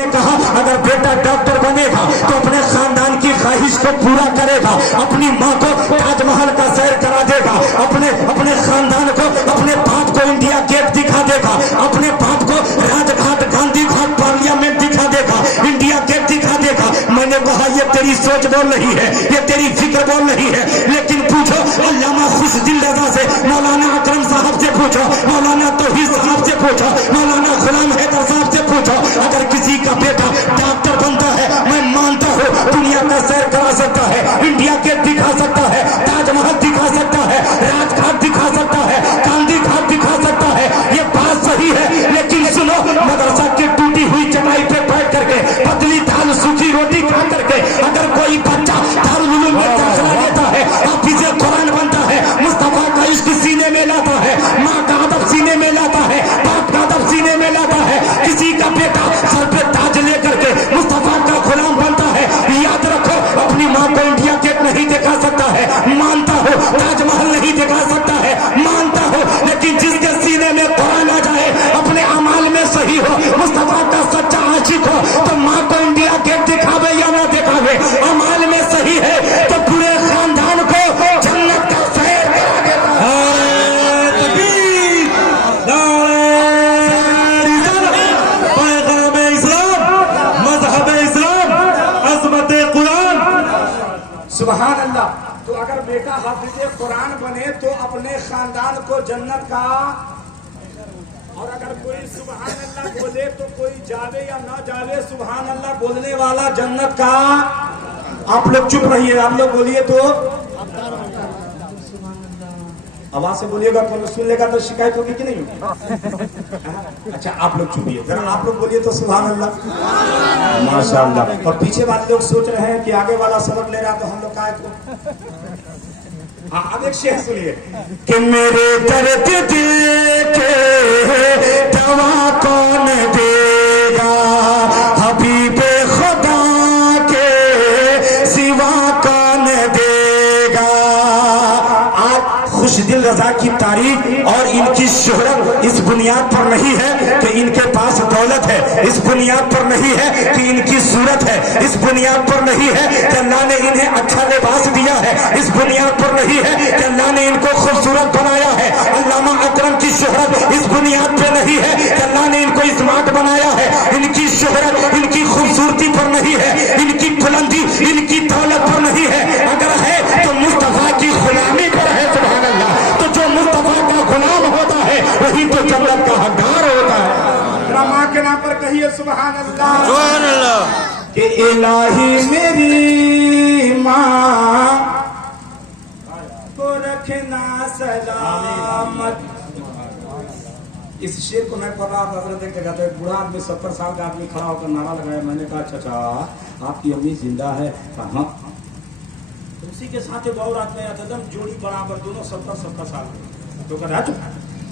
ने कहा अगर बेटा डॉक्टर बनेगा तो अपने खानदान की ख्वाहिश को पूरा करेगा, अपनी माँ को ताजमहल का सैर करा देगा, अपने खानदान को, अपने बाप को इंडिया गेट दिखा देगा, अपने बाप को राजघाट, गांधी घाट, पार्लियामेंट दिखा देगा, इंडिया गेट दिखा देगा। मैंने कहा ये तेरी सोच बोल रही है, ये तेरी फिक्र बोल रही है, लेकिन पूछो अल्लामा खुशदिल रजा से, मौलाना अकरम साहब से पूछो, मौलाना तौहीद साहब से पूछो, मौलाना गुलाम हैदर साहब से पूछो, अगर किसी का बेटा डॉक्टर बनता है, मैं मानता हूँ दुनिया का सैर करा सकता है, इंडिया गेट दिखा सकता है, ताजमहल दिखा सकता है, राजघाट दिखा सकता है, गांधी घाट दिखा सकता है, ये बात सही है। लेकिन सुनो, मदरसा की टूटी हुई चटाई पे बैठ करके, पतली दाल सूखी रोटी खा करके अगर कोई बच्चा दारुल उलूम में दाखिला लेता है, हाफिज़ कुरान बनता है, मुस्तफा का इश्क सीने में लाता है, माँ का अदब सीने में लाता है, बाप का अदब सीने में लाता है, किसी का बेटा सर पे ताज लेकर के मुस्तफा का गुलाम बनता है, याद रखो अपनी माँ को इंडिया गेट नहीं दिखा सकता है, मानता हो, ताजमहल नहीं दिखा सकता है, मानता हो, लेकिन जिसके सीने में कुरान आ जाए, अपने अमाल में सही हो, मुस्तफा का सच्चा आशिक हो, तो माँ को इंडिया गेट दिखावे या ना दिखावे, अमाल में सही है तो पूरे खानदान को जन्नत का सैर करा देता है। सुभान अल्लाह। तो अगर बेटा हाफिज़े कुरान बने तो अपने खानदान को जन्नत का, और अगर कोई सुभान अल्लाह बोले तो कोई जावे या ना जावे, सुभान अल्लाह बोलने वाला जन्नत का। आप लोग चुप रहिए, आप लोग बोलिए तो आवाज से बोलिएगा, कौन सुन लेगा तो शिकायत होगी कि नहीं होगी? अच्छा आप लोग चुपिए जरा, आप लोग बोलिए तो सुभान अल्लाह, माशाअल्लाह। और पीछे वाले लोग सोच रहे हैं कि आगे वाला सबक ले रहा तो हम लोग का हाँ। अब एक शेर सुनिए कि मेरे दर्द दिल के दवा कौन देगा, हबीबे खुदा के सिवा कौन देगा। आज खुशदिल रजा की तारीफ और इनकी शोहरत इस बुनियाद पर नहीं है कि इनके पास दौलत है, इस बुनियाद पर नहीं है कि इनकी सूरत है, इस बुनियाद पर नहीं है कि अल्लाह ने इन्हें अच्छा लिबास दिया है, इस बुनियाद पर नहीं है कि अल्लाह ने इनको खूबसूरत बनाया है। अल्लामा अकरम की शोहरत इस बुनियाद पे नहीं है कि अल्लाह ने इनको स्मार्ट बनाया है, इनकी शोहरत इनकी खूबसूरती पर नहीं है, इनकी बुलंदी इनकी दौलत पर नहीं है, अगर है तो मुस्तफा की गुलामी पर है। सुभान अल्लाह। तो जो मुस्तफा का गुलाम होता है वही तो जन्नत का हकदार होता है। माँ के नाम पर कहिए सुभान अल्लाह, सुभान अल्लाह। कि इलाही मेरी माँ को रखना सलामत। इस शेर को मैं पढ़ रहा था, हजरत एक जगह पे बूढ़ा आदमी 70 साल का आदमी खड़ा होकर नारा लगाया। मैंने कहा चाचा आपकी अम्मी जिंदा है? हाँ। उसी के साथ एक और आदमी आया था, जोड़ी बराबर, दोनों 70 साल के। तो कहा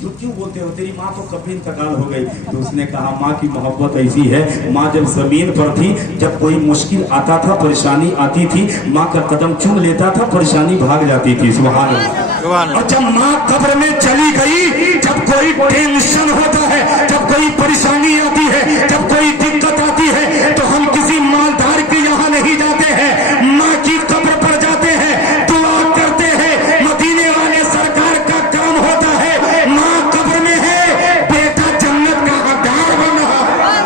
क्यों बोलते हो, तेरी माँ तो कभी इंतकाल हो गई। तो उसने कहा माँ की मोहब्बत ऐसी है, माँ जब जमीन पर थी, जब कोई मुश्किल आता था, परेशानी आती थी, माँ का कदम चूम लेता था, परेशानी भाग जाती थी। सुभान अल्लाह। और जब माँ कब्र में चली गई, जब कोई टेंशन होता है, जब कोई परेशानी आती है, जब कोई दिक्कत आती है, तो हम किसी मालदार के यहाँ नहीं जाते हैं, माँ की कब्र पर जाते हैं, दुआ करते हैं। मदीने वाले सरकार का काम होता है, माँ कब्र में है, बेटा जन्नत का हकदार बन रहा है,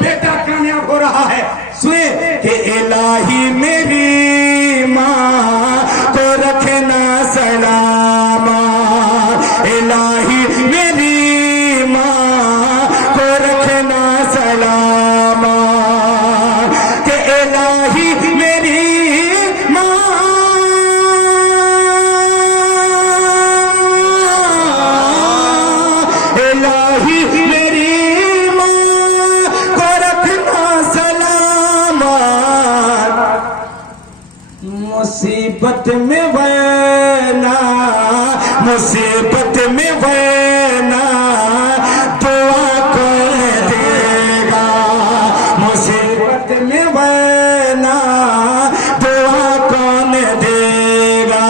बेटा कामयाब हो रहा है। सुने कि इलाही मेरी माँ को रखना सलामा, इलाही मेरी माँ को रखना सलामा, कि इलाही मेरी माँ, इलाही मेरी माँ को रखना सलामा। मुसीबत में वैना, मुसीबत में वैना दुआ कौन देगा, मुसीबत में वैना दुआ कौन देगा।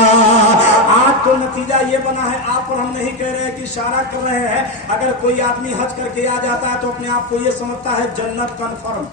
आज तो नतीजा ये बना है, आप और हम नहीं कह रहे हैं कि इशारा कर रहे हैं, अगर कोई आदमी हज करके आ जाता है तो अपने आप को ये समझता है जन्नत कन्फर्म।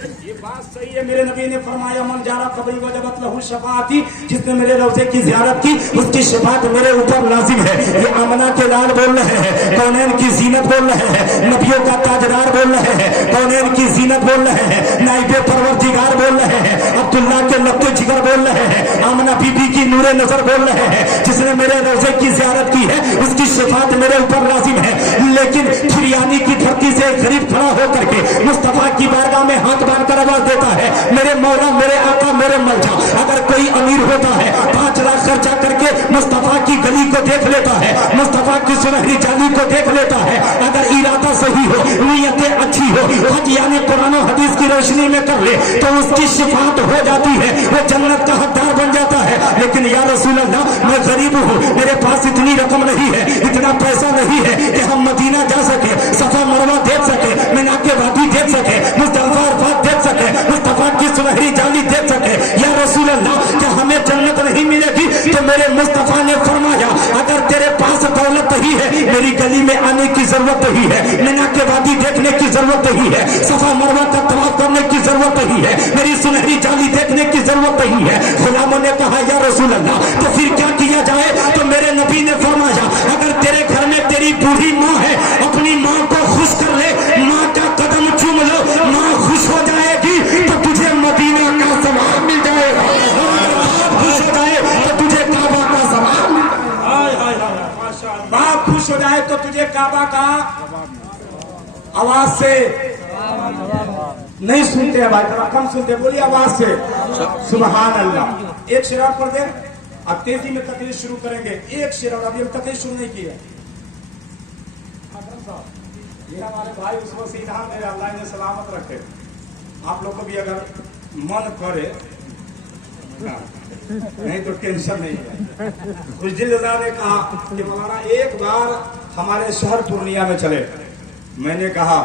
ये बात सही है। मेरे नबी ने फरमाया मन जारा कब्री वजबत लहू शफाअती, जिसने मेरे रोज़े की ज़ियारत की उसकी शफाअत मेरे ऊपर लाजिम है। ये आमना के लाल बोल रहे हैं, कौनैन की जीनत बोल रहे हैं, नबियों का ताजदार बोल रहे हैं, कौनैन की जीनत बोल रहे हैं, नाइबे परवरदिगार बोल रहे हैं, अब्दुल्ला के लफ्ते जिगर बोल रहे हैं, आमना बीबी की नूरे नजर बोल रहे हैं, जिसने मेरे रोज़े की ज़ियारत की है उसकी शफाअत मेरे ऊपर लाजिम है। लेकिन फिरियानी की धरती से गरीब खड़ा होकर के मुस्तफा की बारगाह में हाथ बांध कर आवाज देता है, मेरे मौला, मेरे आका, मेरे मौजा। अगर कोई अमीर होता है 5 लाख खर्चा करके मुस्तफा की गली को देख लेता है, मुस्तफा की सुनहरी जाली को देख लेता है, अगर इरादा सही हो, नीयतें अच्छी हो, हज यानी कुरान और हदीस की रोशनी में कर ले तो उसकी शिफात हो जाती है, वो जन्नत का हकदार बन जाता है। लेकिन या रसूल अल्लाह, मैं गरीब हूँ, मेरे पास इतनी रकम नहीं है, इतना पैसा नहीं है कि हम मदीना जा सके, सफा मरवा देख सके, मीना के वादी देख सके, मुस्तफा अरफात देख सके, मुस्तफा की सुनहरी जाली देख सके। या रसूल अल्लाह, क्या हमें जन्नत नहीं मिलेगी? तो मेरे मुस्तफा ने फरमाया, अगर तेरे पास दौलत ही है, मेरी गली में आने की जरूरत ही है, मीना के वादी देखने की जरूरत ही है, सफा मरवा का तवाफ करने की जरूरत ही है, मेरी सुनहरी जाली देखने की जरूरत ही है। गुलामों ने कहा, या रसूल अल्लाह, तो फिर क्या किया जाए? तो मेरे नबी ने फरमाया, अगर तेरे घर में तेरी बूढ़ी माँ है, अपनी माँ को खुश कर ले, माँ का कदम चूम लो, माँ खुश हो जाएगी तो तुझे मदीना का सवाब मिल जाएगा, खुश हो जाए तो तुझे काबा का सवाब। बाप खुश हो जाए तो तुझे काबा का। आवाज से नहीं सुनते हैं भाई, थोड़ा कम सुनते, बोलिए आवाज से सुभान अल्लाह। एक शेर पढ़ दे, अब तेजी में तकरीर शुरू करेंगे। एक शेर, और अभी हम तकरीर शुरू नहीं की है। ये हमारे भाई उसको सीधा मेरे अल्लाह ने सलामत रखे। आप लोग को भी अगर मन करे नहीं तो टेंशन नहीं है। कुछ दिल ने कहा कि मौलाना एक बार हमारे शहर पूर्णिया में चले। मैंने कहा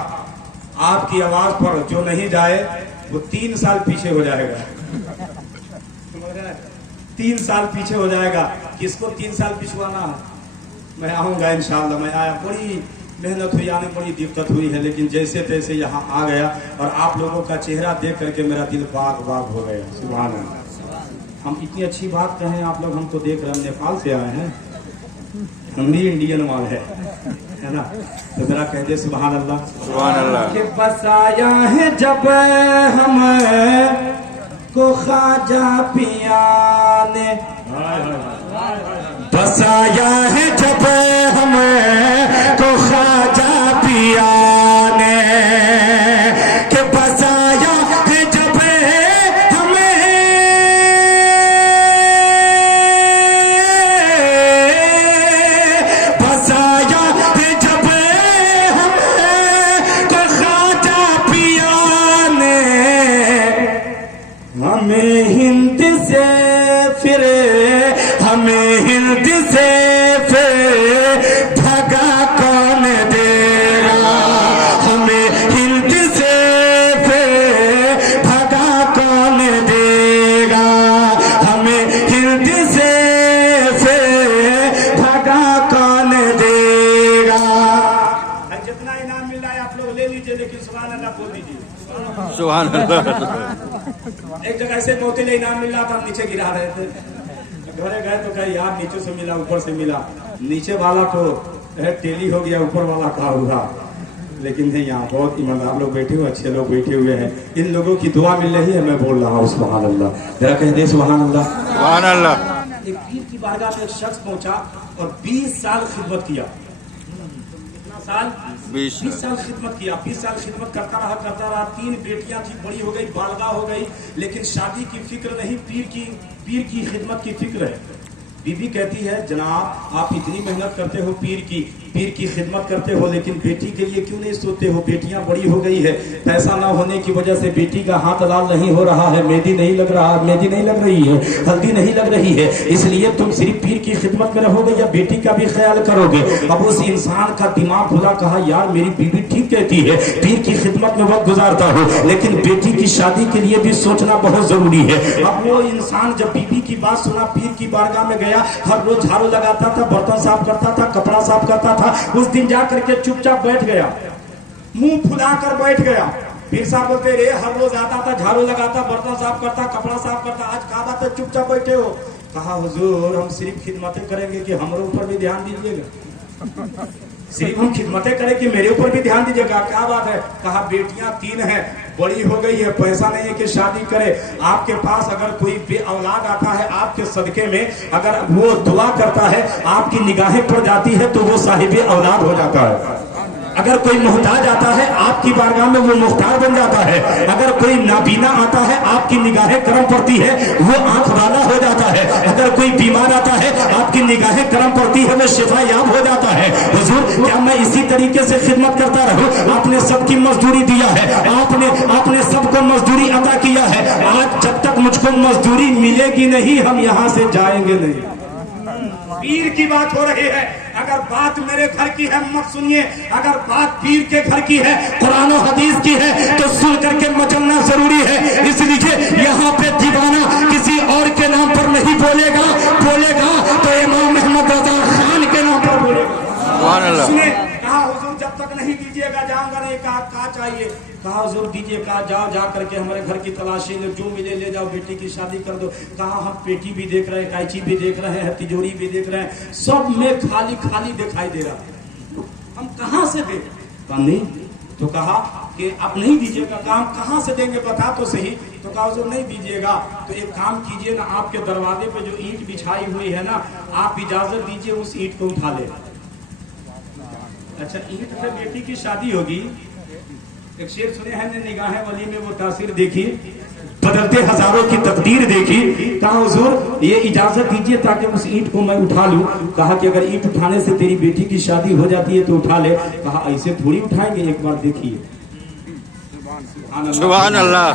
आपकी आवाज पर जो नहीं जाए वो 3 साल पीछे हो जाएगा। 3 साल पीछे हो जाएगा। किसको 3 साल पिछवाना है? मैं आऊंगा इंशाअल्लाह। मैं आया, बड़ी मेहनत हुई, आने बड़ी दिक्कत हुई है, लेकिन जैसे तैसे यहाँ आ गया और आप लोगों का चेहरा देख करके मेरा दिल बाग बाग हो गया। सुभान अल्लाह। हम इतनी अच्छी बात कहें, आप लोग हमको देख रहे हैं, हम नेपाल से आए हैं, हम भी इंडियन माल है ना, तो जरा कह दे सुभान अल्लाह। सुभान अल्लाह। कि बसाया है जब हम को ख्वाजा पिया ने, बसाया है जब हम को ख्वाजा पिया ने, कि बसाया है जब हमें, बसाया है जब हमें को ख्वाजा पिया ने, हमें हिंद से फिर, हमें हिंद से फिर भगा कौन देगा, हमें हिंद से फिर भगा कौन देगा, हमें हिंद से फिर भगा कौन देगा। जितना इनाम मिल रहा है आप लोग ले लीजिए, लेकिन सुभान अल्लाह बोल दीजिए। सुभान अल्लाह। एक जगह ऐसे मोतीले इनाम मिल रहा था, नीचे गिरा रहे थे, घरे गए तो कहे यार नीचे से मिला, ऊपर से मिला, नीचे वाला तो टेली हो गया, ऊपर वाला कहा हुआ। लेकिन नहीं, यहाँ बहुत ईमानदार लोग बैठे हुए, अच्छे लोग बैठे हुए हैं, इन लोगों की दुआ मिल रही है, मैं बोल रहा हूँ सुभान अल्लाह। जरा कह दे सुभान अल्लाह। सुभान अल्लाह। एक पीर की बारगाह में एक शख्स पहुंचा और 20 साल खिदमत किया। कितना साल? 20 साल खिदमत किया। 20 साल खिदमत करता रहा। 3 बेटियां थी, बड़ी हो गई, बालगा हो गई, लेकिन शादी की फिक्र नहीं, पीर की खिदमत की फिक्र है। बीबी कहती है जनाब आप इतनी मेहनत करते हो, पीर की खिदमत करते हो, लेकिन बेटी के लिए क्यों नहीं सोचते हो? बेटियां बड़ी हो गई है, पैसा ना होने की वजह से बेटी का हाथ लाल नहीं हो रहा है, मेहंदी नहीं लग रहा, मेहंदी नहीं लग रही है, हल्दी नहीं लग रही है, इसलिए तुम सिर्फ पीर की खिदमत में रहोगे या बेटी का भी ख्याल करोगे? अब उस इंसान का दिमाग खुला, कहा यार मेरी बीबी ठीक कहती है, पीर की खिदमत में वक्त गुजारता हूँ, लेकिन बेटी की शादी के लिए भी सोचना बहुत जरूरी है। अब वो इंसान जब बीबी की बात सुना, पीर की बारगाह में गया, हर रोज झाड़ू लगाता था, बर्तन साफ करता था, कपड़ा साफ करता था। उस दिन जा करके चुपचाप बैठ गया, मुंह फुला कर बैठ गया। पीर साहब बोलते रे हर रोज आता था, झाड़ू लगाता, बर्तन साफ करता, कपड़ा साफ करता, आज कहा बात है चुपचाप बैठे हो? कहा हुजूर हम सिर्फ खिदमतें करेंगे कि हमारे ऊपर भी ध्यान दीजिएगा, सिर्फ हम खिदमतें करें कि मेरे ऊपर भी ध्यान दीजिएगा। क्या बात है? कहा बेटियां 3 हैं, बड़ी हो गई है, पैसा नहीं है कि शादी करे। आपके पास अगर कोई बे औलाद आता है आपके सदके में, अगर वो दुआ करता है आपकी निगाहें पड़ जाती है तो वो साहिबे औलाद हो जाता है। अगर कोई मुहताज आता है आपकी बारगाह में वो मुख्तार बन जाता है। अगर कोई नाबीना आता है आपकी निगाहें करम पड़ती है वो आंख वाला हो जाता है। अगर कोई बीमार आता है आपकी निगाहें करम पड़ती है वो शिफा याब हो जाता है। हुजूर क्या मैं इसी तरीके से खिदमत करता रहूं? आपने सबकी मजदूरी दिया है, आपने सबको मजदूरी अदा किया है। आज जब तक मुझको मजदूरी मिलेगी नहीं हम यहाँ से जाएंगे नहीं। पीर की बात हो रही है, अगर बात मेरे घर की है मत सुनिए, अगर बात पीर के घर की है, कुरान और हदीस की है तो सुन करके मचलना जरूरी है। इसलिए यहाँ पे दीवाना किसी और के नाम पर नहीं बोलेगा तो इमाम अहमद रजा खान के नाम पर बोलेगा। सुने, कहा हुजूर जब तक नहीं दीजिएगा जाऊंगा नहीं। कहा चाहिए? कहा हुजूर दीजिए। कहा जाओ, जा करके हमारे घर की तलाशी लो, जो मिले ले जाओ, बेटी की शादी कर दो। कहा हम पेटी भी देख रहे हैं, कैंची भी देख रहे हैं, तिजोरी भी देख रहे हैं, सब में खाली खाली दिखाई दे रहा, हम कहाँ से दें? कहा नहीं। तो कहा कि आप नहीं दीजिएगा। काम कहाँ से देंगे बता तो सही। तो कहा हुजूर नहीं दीजिएगा तो एक काम कीजिए ना, आपके दरवाजे पे जो ईंट बिछाई हुई है ना, आप इजाजत दीजिए उस ईंट को उठा ले। अच्छा, ईंट पे बेटी की शादी होगी। एक शेर सुने हैं ने निगाहें वली में वो तासीर देखी, बदलते हजारों की तकदीर देखी। कहा हुजूर ये इजाजत दीजिए ताकि उस ईंट को मैं उठा लूं। कहा कि अगर ईंट उठाने से तेरी बेटी की शादी हो जाती है तो उठा ले। कहा ऐसे थोड़ी उठाएंगे, एक बार देखिए। सुभान अल्लाह।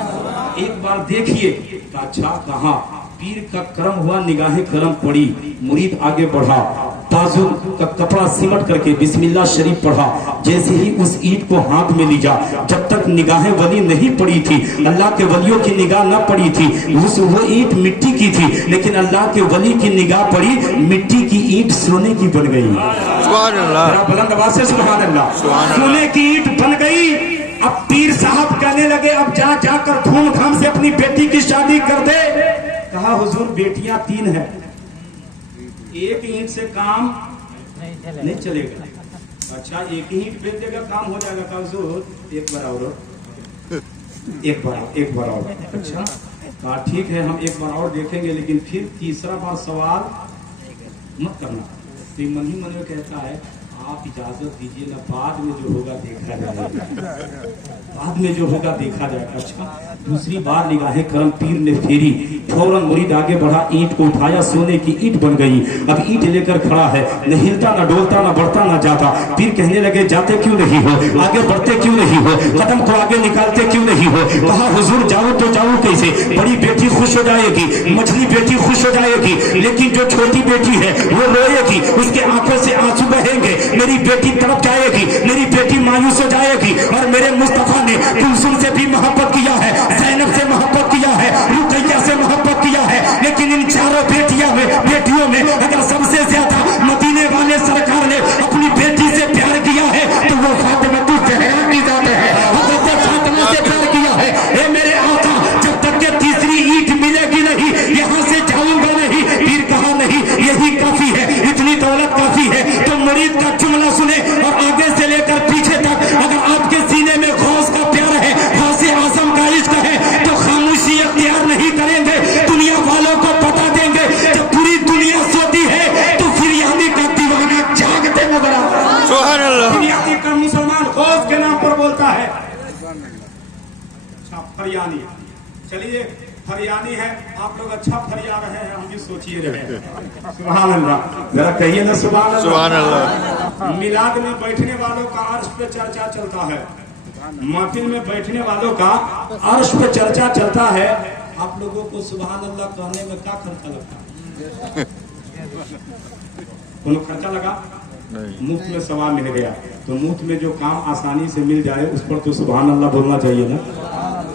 एक बार देखिए। अच्छा, कहा पीर का करम हुआ, निगाहें करम पड़ी, मुरीद आगे बढ़ा, बाजू का कपड़ा सिमट करके बिस्मिल्लाह शरीफ पढ़ा। जैसे ही उस ईंट को हाथ में लिया, जब तक निगाहें वली नहीं पड़ी थी, अल्लाह के वलियों की निगाह न पड़ी थी, वो ईंट मिट्टी की थी, लेकिन अल्लाह के वली की निगाह पड़ी, मिट्टी की ईंट सोने की बन गई। सुभान अल्लाह। बुलंद आवाज से सुभान अल्लाह। सोने की ईंट बन गई। अब पीर साहब कहने लगे अब जाकर धूमधाम से अपनी बेटी की शादी कर दे। कहा हुजूर बेटियां 3 हैं, एक ईंट से काम नहीं चलेगा। अच्छा, एक ही ईंट बेच देगा काम हो जाएगा। कहा हुजूर एक बार और। अच्छा, कहा ठीक है हम एक बार और देखेंगे, लेकिन फिर तीसरा बार सवाल मत करना। तो मन ही मन में कहता है आप इजाजत दीजिए ना, बाद में जो होगा देखा जाएगा। अच्छा, दूसरी बार निगाहें करम पीर ने फेरी, फौरन मुरीद आगे बढ़ा, ईंट को उठाया, सोने की ईंट बन गई। अब ईंट लेकर खड़ा है, न हिलता न डोलता न बढ़ता न जाता। पीर कहने लगे जाते क्यों नहीं हो, आगे बढ़ते क्यों नहीं हो, कदम को आगे निकालते क्यों नहीं हो। कहा हुजूर जाऊं तो जाऊं कैसे, बड़ी बेटी खुश हो जाएगी, मछली बेटी खुश हो जाएगी, लेकिन जो छोटी बेटी है वो रोएगी, उसके आंखों से आंसू बहेंगे, मेरी बेटी तड़प जाएगी, मेरी बेटी मायूस हो जाएगी। और मेरे मुस्तफा ने कुलसुम से भी मोहब्बत किया है, ज़ैनब से मोहब्बत किया है, रुकैया से मोहब्बत किया है, लेकिन इन चारों बेटियों में अगर सबसे ज्यादा मदीने वाले सरकार ने अपनी बेटी से प्यार किया है तो वो फातिमा ज़हरा की जात है। हज़रत फातिमा से प्यार किया है। ए मेरे आका, जब तक के तीसरी ईंट मिलेगी नहीं यहाँ से जाऊंगा नहीं। पीर कहा नहीं, यही काफी है, इतनी दौलत काफी है। तो मुरीद का जुमला सुने और आगे से लेकर पीछे तक अगर आपके सीने में गौस का प्यार है, गौसे आज़म का इश्क है, तो खामोशी अख्तियार नहीं करेंगे, दुनिया वालों को बता देंगे। जब पूरी दुनिया सोती है तो फिरियादी का दीवाना जागते नजर आता है। सुभान अल्लाह। फिरियादी का मुसलमान गौस के नाम पर बोलता है। अच्छा, फरियानी, चलिए फरियानी है, आप लोग अच्छा फरिया रहे हैं, हम भी सोचिए रहे। सुभान अल्लाह, जरा कहिए ना सुभान अल्लाह। सुभान अल्लाह। मिलाद में बैठने वालों का अर्श पे चर्चा चलता है, महफिल में बैठने वालों का अर्श पे चर्चा चलता है। आप लोगों को सुभान अल्लाह कहने में क्या खर्चा लगता है? कोनो खर्चा लगा? मुफ्त में सवाल मिल गया, तो मुफ्त में जो काम आसानी से मिल जाए उस पर तो सुभान अल्लाह बोलना चाहिए ना।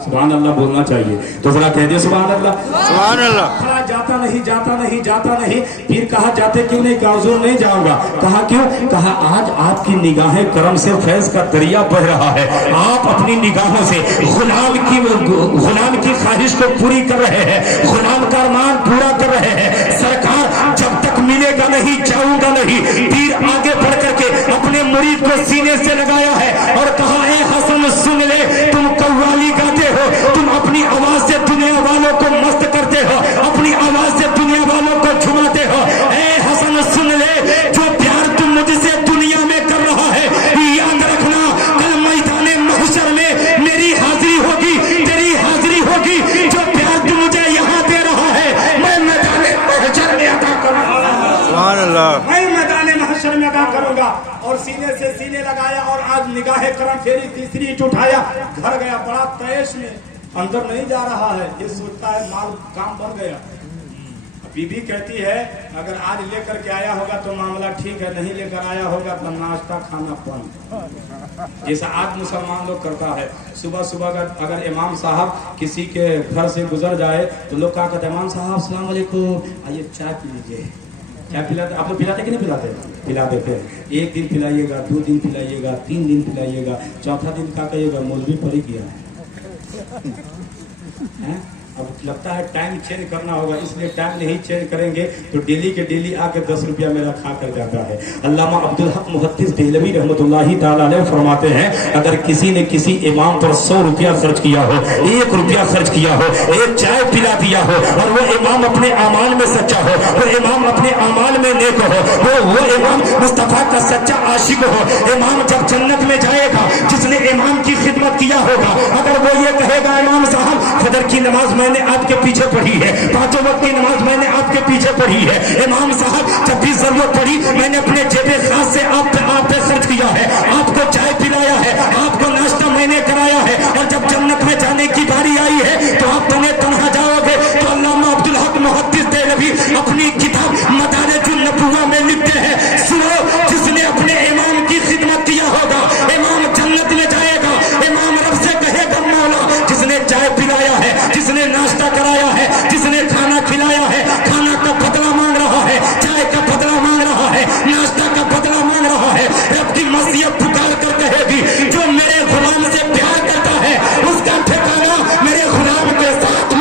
सुभान अल्लाह बोलना चाहिए, तो जरा कह दे सुभान अल्लाह। सुभान अल्लाह। खड़ा जाता नहीं जाता नहीं जाता नहीं, फिर कहा जाते क्यों नहीं, कहा हुजूर नहीं जाऊंगा। कहा क्यों, कहा आज आपकी निगाहें करम से फैज का दरिया बह रहा है, आप अपनी निगाहों से गुलाम की ख्वाहिश को पूरी कर रहे हैं, गुलाम का अरमान पूरा कर रहे हैं। सरकार जब तक मिलेगा नहीं जाऊंगा नहीं, तीर आगे बढ़ करके अपने मुरीद को सीने से लगाया है और कहा ए हसन सुन ले, तुम कव्वाली गाते हो, तुम अपनी आवाज से दुनिया वालों को मस्त करते हो, अपनी आवाज से दुनिया वालों को झुमाते हो। ए हसन सुन ले, जो प्यार तुम मुझसे दुनिया में कर रहा है, याद रखना कल मैदान महशर में मेरी हाजिरी होगी, तेरी हाजिरी होगी। जो प्यार तुम मुझे यहाँ दे रहा है, मैं मैदान महशर में अदा करूंगा, सुभान अल्लाह। मैं मैदान महशर में अदा करूंगा। और सीने से सीने लगाया और आज निगाहे करम फेरी, तीसरी ईंट उठाया, घर गया बड़ा तैश में, अंदर नहीं जा रहा है, ये सोचता है माल काम बन गया। बीबी कहती है अगर आज लेकर के आया होगा तो मामला ठीक है, नहीं लेकर आया होगा तो नाश्ता खाना बंद। जैसा आज मुसलमान लोग करता है, सुबह सुबह अगर इमाम साहब किसी के घर से गुजर जाए तो लोग क्या कहते हैं, इमाम साहब अस्सलाम वालेकुम, आइए चाय पी लीजिए। क्या पिलाते, आप लोग पिलाते कि नहीं पिलाते, पिला देते हैं। एक दिन पिलाइएगा, 2 दिन पिलाइएगा, 3 दिन पिलाइएगा, चौथा दिन क्या कहिएगा, मौलवी पड़ी गया है। अब लगता है टाइम चेंज करना होगा, इसलिए टाइम नहीं चेंज करेंगे तो डेली के डेली आके 10 रुपया मेरा खा कर जाता है। अल्लामा अब्दुल हक मुहद्दिस देहलवी रहमतुल्लाहि ताला अलैह फरमाते हैं, अगर किसी ने किसी इमाम पर 100 रुपया खर्च किया हो, 1 रुपया खर्च किया हो, एक चाय पिला दिया हो और वो इमाम अपने अमाल में सच्चा हो, वो इमाम अपने अमाल में नेक हो, वो इमाम मुस्तफा का सच्चा आशिक हो, इमाम जब जन्नत में जाएगा जिसने इमाम की खिदमत किया होगा, अगर वो ये कहेगा इमाम साहब फजर की नमाज मैंने आपके पीछे पढ़ी है, 5 वक्त की नमाज मैंने आपके पीछे पढ़ी है, इमाम साहब जब भी जरूरत पड़ी मैंने अपने जेबे खास से आप पे खर्च किया है, आपको चाय पिलाया है, आपको नाश्ता मैंने कराया है, और जब जन्नत में जाने की बारी आई है तो आप तन्हा जाओगे। तो अल्लामा अब्दुल हक मुहद्दिस देहलवी अपनी किताब मदारिजुन नबुव्वा में लिखते हैं, सुनो जिसने अपने इमाम की खिदमत किया होगा इमाम जन्नत में जाएगा, इमाम रब से कहेगा मौला जिसने चाय पिलाया है, जिसने नाश्ता कराया है, जिसने खाना खिलाया है, खाना का बदला मांग रहा है, चाय का बदला मांग रहा है, नाश्ता का बदला मांग रहा है। रब की मसीहत पुकार कर कहेगी, जो मेरे गुलाम से प्यार करता है उसका ठिकाना मेरे गुलाम के साथ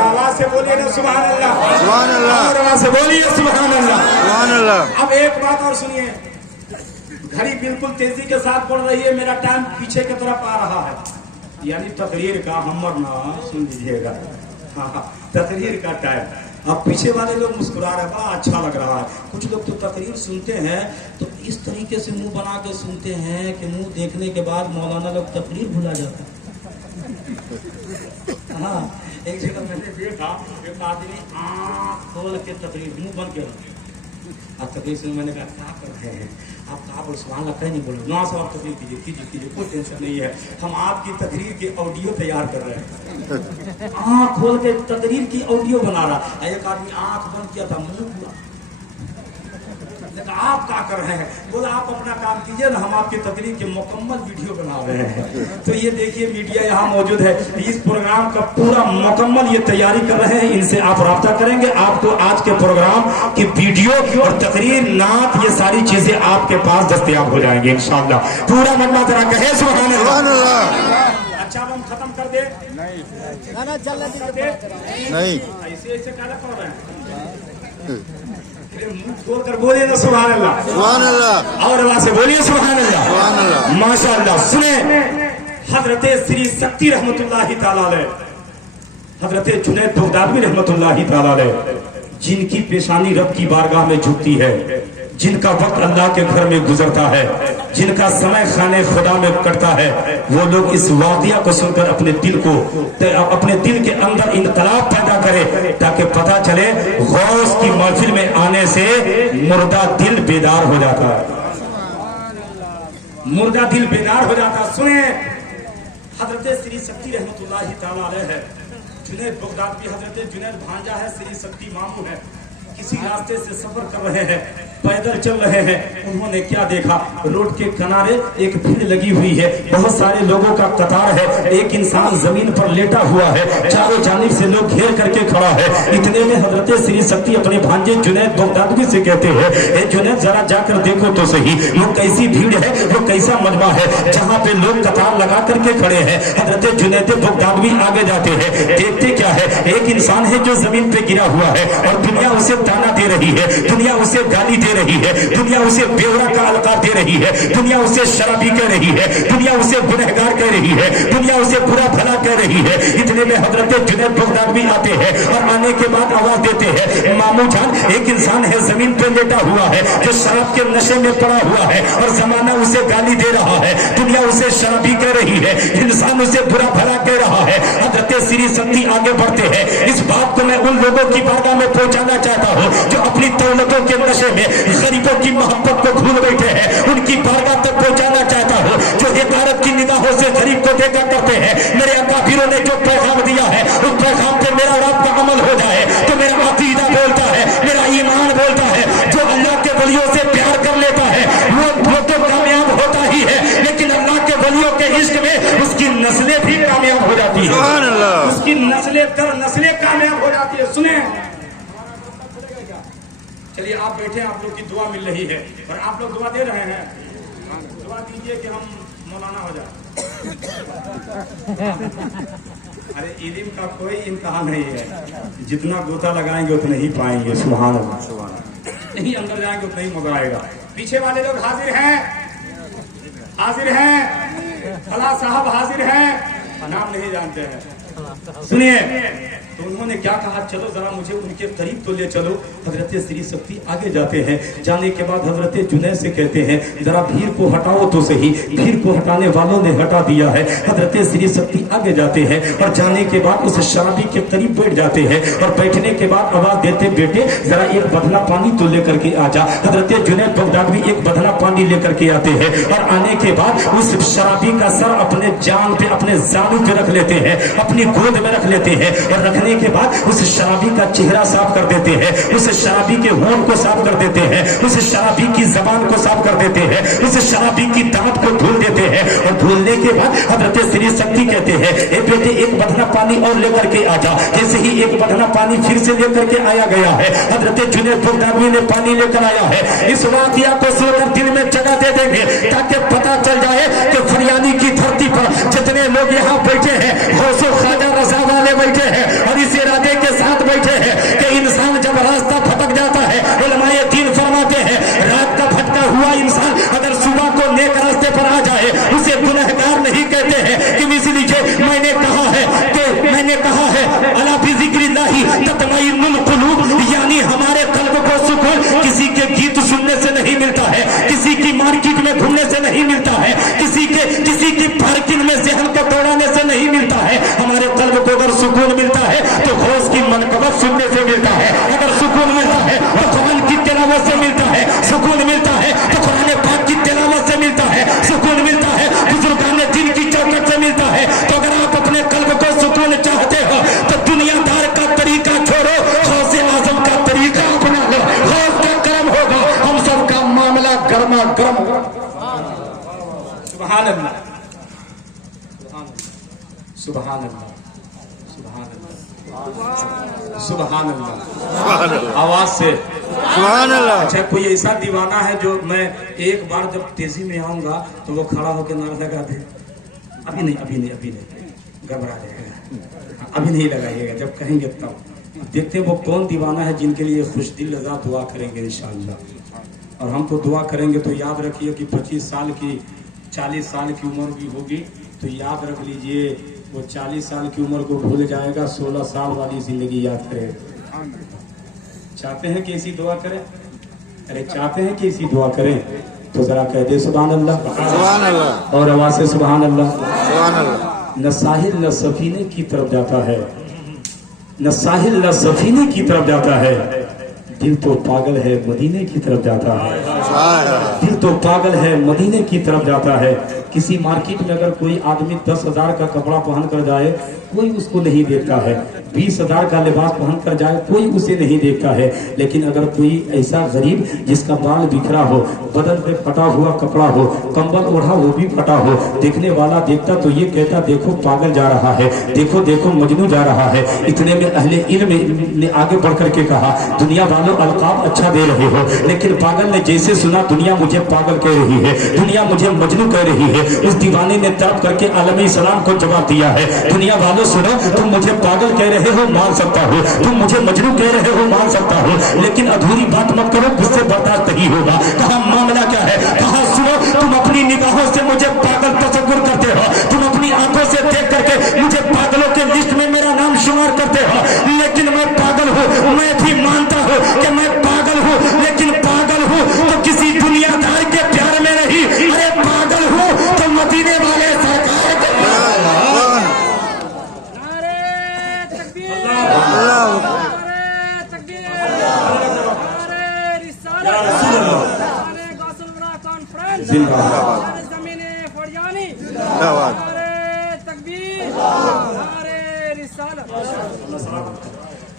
आवाज से बोलिए ना सुभान अल्लाह, सुभान अल्लाह। आवाज से बोलिए सुभान अल्लाह, सुभान अल्लाह। अब एक बात और सुनिए, घड़ी बिल्कुल तेजी के साथ बढ़ रही है, मेरा टाइम पीछे की तरफ आ रहा है, यानी तकरीर का हमर ना सुन लीजिएगा, हाँ तकरीर का टाइम। अब पीछे वाले लोग मुस्कुरा रहे, बड़ा अच्छा लग रहा है। कुछ लोग तो तकरीर सुनते हैं तो इस तरीके से मुंह बना के सुनते हैं कि मुंह देखने के बाद मौलाना लोग तकरीर भुला जाता है। हाँ, एक जगह मैंने देखा एक आदमी आँख खोल के तकरीर, मुंह बंद के आप तकरीर से, मैंने कहा क्या कर रहे हैं आप, कहा बोल सुभान अल्लाह, कहीं नहीं बोलो ना सब आप तकरीर कीजिए कीजिए कीजिए, कोई टेंशन नहीं है, हम आपकी तकरीर की ऑडियो तैयार कर रहे हैं। आँख खोल के तकरीर की ऑडियो बना रहा, एक आदमी आँख बंद किया था, मुंह पूरा। आप क्या कर रहे हैं, बोला आप अपना काम कीजिए ना, हम आपकी तकरीर की मुकम्मल वीडियो बना रहे हैं। तो ये देखिए मीडिया यहाँ मौजूद है, इस प्रोग्राम का पूरा मुकम्मल ये तैयारी कर रहे हैं, इनसे आप राब्ता करेंगे, आपको आज के प्रोग्राम की वीडियो और तकरीर, नात, ये सारी चीजें आपके पास दस्तयाब हो जाएंगे इंशाअल्लाह। पूरा मन्ना तरह कहे सुभान अल्लाह। अच्छा हम खत्म कर दे, नहीं कर दे, नहीं ऐसे ऐसे क्या कर रहे हैं, मुंह खोल कर बोलिए ना सुभान अल्लाह, सुभान अल्लाह। और आवाज से बोलिए सुभान अल्लाह, सुभान अल्लाह। माशाअल्लाह। सुने हजरते श्री शक्ति रहमतुल्लाहि ताला अलैह, हजरते जुनैद बगदादी रहमतुल्लाहि ताला अलैह, जिनकी पेशानी रब की बारगाह में झुकती है, जिनका वक्त अल्लाह के घर में गुजरता है, जिनका समय खाने खुदा में कटता है, वो लोग इस वाक़िया को सुनकर अपने दिल के अंदर इनकलाब पैदा करे, ताकि पता चले गौस की महफिल में आने से मुर्दा दिल बेदार हो जाता है, मुर्दा दिल बेदार हो जाता है। सुने हजरत श्री शक्ति रहमतुल्लाहि ताला अलैह है, जुनैद बगदादी हजरत जुनैद भांजा है, श्री शक्ति मामू है, किसी रास्ते से सफर कर रहे हैं, पैदल चल रहे हैं। उन्होंने क्या देखा, रोड के किनारे एक भीड़ लगी हुई है, बहुत सारे लोगों का कतार है, एक इंसान जमीन पर लेटा हुआ है, चारों जानिब से लोग घेर करके खड़ा है। इतने में हजरत श्री शक्ति अपने भांजे जुनैद बगदादी से कहते हैं, ए जुनैद जरा जाकर देखो तो सही, वो कैसी भीड़ है, वो कैसा मजमा है जहाँ पे लोग कतार लगा करके खड़े हैं। हजरत जुनैद बगदादी आगे जाते हैं, देखते क्या है, एक इंसान है जो जमीन पे गिरा हुआ है और दुनिया उसे ताना दे रही है, दुनिया उसे गाली दे रही है, दुनिया उसे बेवरा का अलकाब दे रही है, दुनिया उसे शराबी कह रही है, दुनिया उसे गुनहगार कह रही है, दुनिया उसे बुरा भला कह रही है। इतने में हजरत जुनैद बगदादी आते हैं और आने के बाद आवाज देते हैं, मामू जान एक इंसान है जमीन पे लेटा हुआ है जो शराब के नशे में पड़ा हुआ है और जमाना उसे गाली दे रहा है, दुनिया उसे शराबी कह रही है, इंसान उसे बुरा भला कह रहा है। हजरत श्री शक्ति आगे बढ़ते हैं, इस बात को मैं उन लोगों की बारगाह में पहुंचाना चाहता हूँ जो अपनी दौलतों के नशे में गरीबों की मोहब्बत को भूल बैठे हैं, उनकी बारगाह तक पहुंचाना चाहता हूँ जो हिकारत की निगाहों से गरीब को देखा करते हैं। मेरे अकाबिरों ने जो पैगाम दिया है उस पैगाम पे मेरा और आपका अमल हो जाए तो मेरा अकीदा बोलता है, मेरा ईमान बोलता है, जो अल्लाह के वलियों से प्यार कर लेता है वो तो कामयाब होता ही है, लेकिन अल्लाह के वलियों के इश्क में उसकी नस्लें भी कामयाब हो जाती है, उसकी नस्लें दर नस्लें कामयाब हो जाती है। सुने, चलिए आप बैठे, आप लोग की दुआ मिल रही है और आप लोग दुआ दे रहे हैं, दुआ दीजिए कि हम मौलाना हो जाए। अरे इल्म का कोई इम्तिहान नहीं है, जितना गोता लगाएंगे उतना ही पाएंगे। सुभान अल्लाह, नहीं अंदर जाएंगे उतना ही मजा आएगा। पीछे वाले लोग हाजिर हैं, हाजिर हैं, फला साहब हाजिर हैं, नाम नहीं जानते हैं। सुनिए, तो उन्होंने क्या कहा, चलो जरा मुझे उनके करीब तो ले चलो। हजरत श्री शक्ति आगे जाते हैं, जाने के बाद हजरत जुनैद से कहते हैं जरा भीड़ को हटाओ तो सही। भीड़ को हटाने वालों ने हटा दिया है। हजरत श्री शक्ति आगे जाते हैं और जाने के बाद उस शराबी के करीब बैठ जाते हैं और बैठने के बाद आवाज देते, बेटे जरा एक बदला पानी तो लेकर के आ जा। हजरत जुनैद बगदादी एक बदला पानी लेकर के आते हैं और आने के बाद उस शराबी का सर अपने जान पे, अपने जानू पे रख लेते हैं, अपनी गोद में रख लेते हैं और रखने के बाद उस शराबी का चेहरा साफ कर देते हैं, उस शराबी के होंठ को साफ कर देते हैं, उस शराबी की जबान को साफ कर देते हैं, उस शराबी की दांत को धुल देते हैं और धुलने के बाद हजरत श्री शक्ति कहते हैं, ए बेटे एक बदला पानी और लेकर के आ जा। जैसे ही एक बदला पानी फिर से लेकर के आया गया है, हजरत जुनैद बगदादी ने पानी लेकर आया है। इस वाकया को सुनकर दिल में जगह दे देंगे ताकि पता चल जाए कि फरियानी की धरती पर जितने लोग यहाँ बैठे हैं गौसो ख्वाजा रज़ा वाले बैठे हैं और इस इरादे के साथ बैठे हैं कि इंसान जब रास्ता भटक जाता है, उलमाए दीन फरमाते हैं रात का भटका हुआ इंसान अगर सुबह को नेक रास्ते पर आ जाए उसे गुनहगार नहीं कहते हैं। कि इसलिए मैंने कहा है अला बिज़िक्रिल्लाहि तत्मइन्नुल कुलूब, यानी हमारे कल्ब को सुकून किसी के गीत सुनने से नहीं मिलता है, किसी की मार्केट में घूमने से नहीं मिलता है, किसी की पार्किंग में ज़हन को दौड़ाने से नहीं मिलता है। हमारे कल्ब को अगर सुकून मिलता है तो गौस की मनकबत सुनने से मिलता है, अगर सुकून मिलता है तो कुरान की तिलावत से मिलता है, सुकून मिलता है तो कुरान पाक की तिलावत से मिलता है, सुकून मिलता है बुजुर्गान दिन की चौखट से मिलता है। तो अगर आप अपने कल्ब को सुकून चाहते हो तो दुनियादार का तरीका छोड़ो, गौसे आजम का तरीका अपना लो, गौस का करम होगा, हम सबका मामला गर्मा गर्म होगा। सुभान अल्लाह, सुभान अल्लाह, सुभान अल्लाह, आवाज से सुभान अल्लाह। अच्छा, कोई ऐसा दीवाना है जो मैं एक बार जब तेजी में आऊंगा तो वो खड़ा होकर नारा लगा दे? अभी नहीं, घबरा जाएगा, अभी नहीं लगाइएगा, जब कहेंगे तब। देखते हैं वो कौन दीवाना है जिनके लिए खुश दिल रज़ा दुआ करेंगे इंशाअल्लाह। और हम तो दुआ करेंगे तो याद रखिए कि 25 साल की 40 साल की उम्र भी होगी तो याद रख लीजिए वो 40 साल की उम्र को भूल जाएगा, 16 साल वाली जिंदगी याद करेगा। चाहते हैं कि ऐसी दुआ करें? अरे चाहते हैं कि ऐसी दुआ करें तो जरा कह दे सुभान अल्लाह, सुभान अल्लाह, और आवाज से सुभान अल्लाह, सुभान अल्लाह। न साहिल न सफीने की तरफ जाता है, न साहिल न सफीने की तरफ जाता है, दिल तो पागल है मदीने की तरफ जाता है। दिल तो पागल है मदीने की तरफ जाता है। किसी मार्केट में अगर कोई आदमी 10,000 का कपड़ा पहन कर जाए कोई उसको नहीं देखता है, 20,000 का लिबास पहन कर जाए कोई उसे नहीं देखता है, लेकिन अगर कोई ऐसा गरीब जिसका बाल बिखरा हो, बदन पे फटा हुआ कपड़ा हो, कंबल ओढ़ा वो भी फटा हो, देखने वाला देखता तो ये कहता देखो पागल जा रहा है, देखो देखो मजनू जा रहा है। इतने में अहले इल्म ने आगे बढ़ करके कहा दुनिया वालों अलकाब अच्छा दे रहे हो, लेकिन पागल ने जैसे सुना दुनिया मुझे पागल कह रही है, दुनिया मुझे मजनू कह रही है, उस दीवाने ने तड़प करके आलम इस्लाम को जवाब दिया है दुनिया वालों सुनो, तुम मुझे पागल कह रहे हो मान सकता हो, तुम मुझे मजनू कह रहे हो मान सकता हो, लेकिन अधूरी बात मत करो जिससे बर्दाश्त नहीं होगा। कहा मामला क्या है? कहा सुनो, तुम अपनी निगाहों से मुझे पागल तसव्वुर करते हो, तुम अपनी आंखों से देख करके मुझे पागलों के लिस्ट में मेरा नाम शुमार करते हो, लेकिन मैं पागल हूँ, मैं भी मानता हूँ कि मैं पागल हूँ, लेकिन पागल हूँ तो किसी दुनियादार के प्यार में नहीं, अरे पागल हूँ तो मदीने वाले सरकार के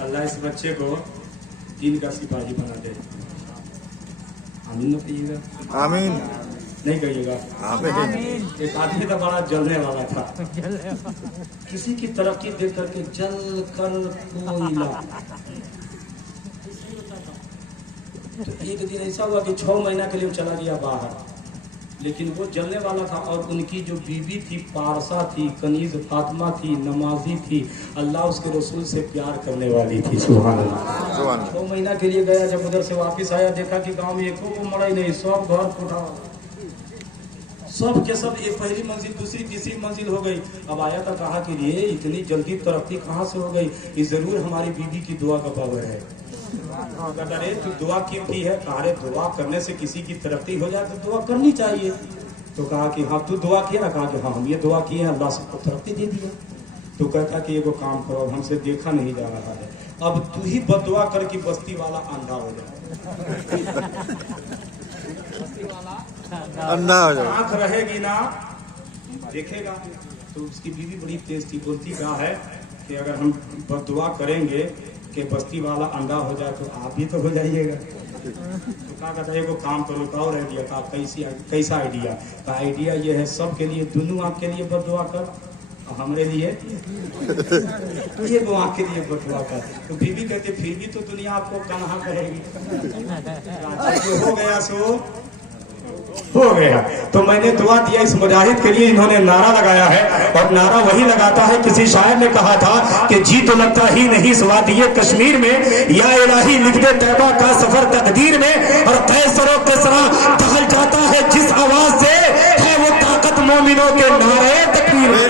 अल्लाह इस बच्चे को दीन का सिपाही बना दे। आमीन कहिएगा। आमीन नहीं कहिएगा। आमीन। एक आदमी तो बड़ा जलने वाला था, किसी की तरक्की देख करके जल कर कोयला। तो एक दिन ऐसा हुआ कि 6 महीना के लिए चला गया बाहर, लेकिन वो जलने वाला था और उनकी जो बीवी थी पारसा थी, कनीज फातिमा थी, नमाजी थी, अल्लाह उसके रसूल से प्यार करने वाली थी। सुभान अल्लाह। 6 महीना के लिए गया, जब उधर से वापस आया देखा कि गांव में एको को मड़ा ही नहीं, सब घर कोठा सब के सब एक पहली मंजिल दूसरी तीसरी मंजिल हो गई। अब आया तो कहा कि ये इतनी जल्दी तरक्की कहाँ से हो गई? ये जरूर हमारी बीवी की दुआ का पावर है। अरे तू दुआ क्यों की है? कहा रे दुआ करने से किसी की तरक्की हो जाए तो दुआ करनी चाहिए। तो कहा कि हाँ तू दुआ किया? कहा कि हाँ हम ये दुआ किए हैं, अल्लाह सबको तरक्की दे दिया। तो कहता कि एगो काम करो, हमसे देखा नहीं जा रहा है, अब तू ही बदुआ कर कि बस्ती वाला अंधा हो जाए। अंधा हो जाए, आंख रहेगी ना देखेगा। तो उसकी बीवी बड़ी तेज थी, बोलती कहा है कि अगर हम बदुआ करेंगे कि बस्ती वाला अंडा हो जाए तो आप भी तो हो जाइएगा। तो कहा कहता है वो काम करो, और आइडिया का कैसा आइडिया? का आइडिया ये है सबके लिए, दोनों आँख के लिए बदुआ कर, हमरे लिए ये वो आँख के लिए बदुआ कर। तो बीवी कहते फिर भी तो दुनिया आपको कन्हा कहेगी। हो गया सो हो गया। तो मैंने दुआ दिया इस मुजाहिद के लिए, इन्होंने नारा लगाया है और नारा वही लगाता है। किसी शायर ने कहा था कि जी तो लगता ही नहीं स्वादिये कश्मीर में, या इलाही लिख दे तैबा का सफर तकदीर में, और कैसरो किसरा टहल जाता है जिस आवाज से, है वो ताकत मोमिनों के नारे तकबीर में,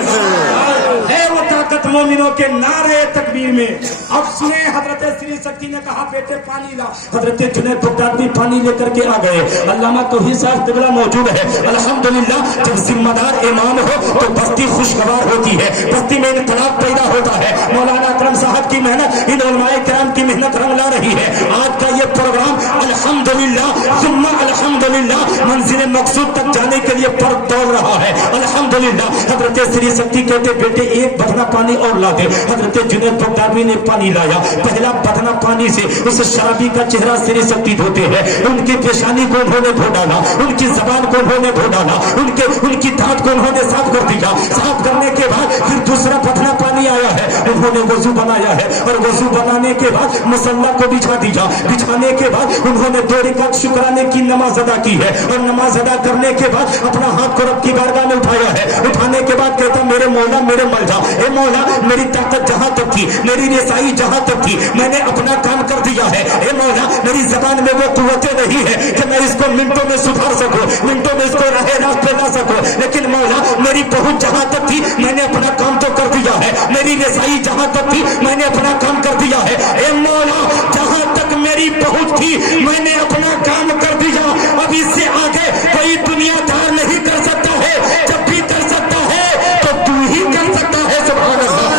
है वो ताकत मोमिनों के नारे तकबीर में। अब सुने, हजरत श्री शक्ति ने कहा बेटे पानी ला। हजरत जुनैद बगदादी पानी लेकर के आ गए। अल्लामा तौहीद साहब तिगड़ा मौजूद है। अल्हम्दुलिल्लाह, जब जिम्मेदार इमाम हो तो बस्ती खुशगवार होती है, बस्ती में इनकलाब पैदा होता है। मौलाना अकरम साहब की मेहनत, इन उलमाए किराम की मेहनत रंग ला रही है। आज का ये प्रोग्राम अल्हम्दुलिल्लाह सुम्मा अल्हम्दुलिल्लाह मंजिल मकसूद तक जाने के लिए पर दौड़ रहा है। अल्हम्दुलिल्लाह। हजरत श्री शक्ति कहते बेटे एक बदना पानी और ला दे। हजरत जुनैद बगदादी ने पानी लाया। पहला बदना पानी से उस शराबी का चेहरा श्री शक्ति धोते हैं। उनकी पेशानी को उन्होंने धो डाला, उनकी जबान को उन्होंने धो डाला, उनकी दांत को उन्होंने साफ कर दिया। साफ करने के बाद फिर दूसरा बदना पानी आया है, उन्होंने वजू बनाया है, और वजू बनाने के बाद मुसल्ला को बिछा दिया। बिछाने के बाद उन्होंने 2 रकात शुक्राने की नमाज अदा की है, और नमाज अदा करने के बाद अपना हाथ को रब की बारगाह में उठाया है। उठाने के बाद कहता मेरे मौला मेरे मौला, ए मौला मेरी ताकत जहां तक थी, मेरी रसाई जहां तक थी, मैंने अपना काम कर दिया है। ए मौला मेरी जबान में वो कुव्वतें नहीं है कि मैं इसको मिनटों में सुधार सकूं, मिनटों में इसको राह रास्ते ला सकूं, लेकिन मौला मेरी पहुंच जहां तक थी मैंने अपना काम तो कर दिया है। मेरी रसाई जहां तक थी मैंने अपना काम कर दिया है। ए मौला जहां तक मेरी पहुंच थी मैंने अपना काम कर दिया। अब इससे आगे कोई दुनियादार नहीं कर सकता है, जब भी कर सकता है तो तू ही कर सकता है। सुभान अल्लाह।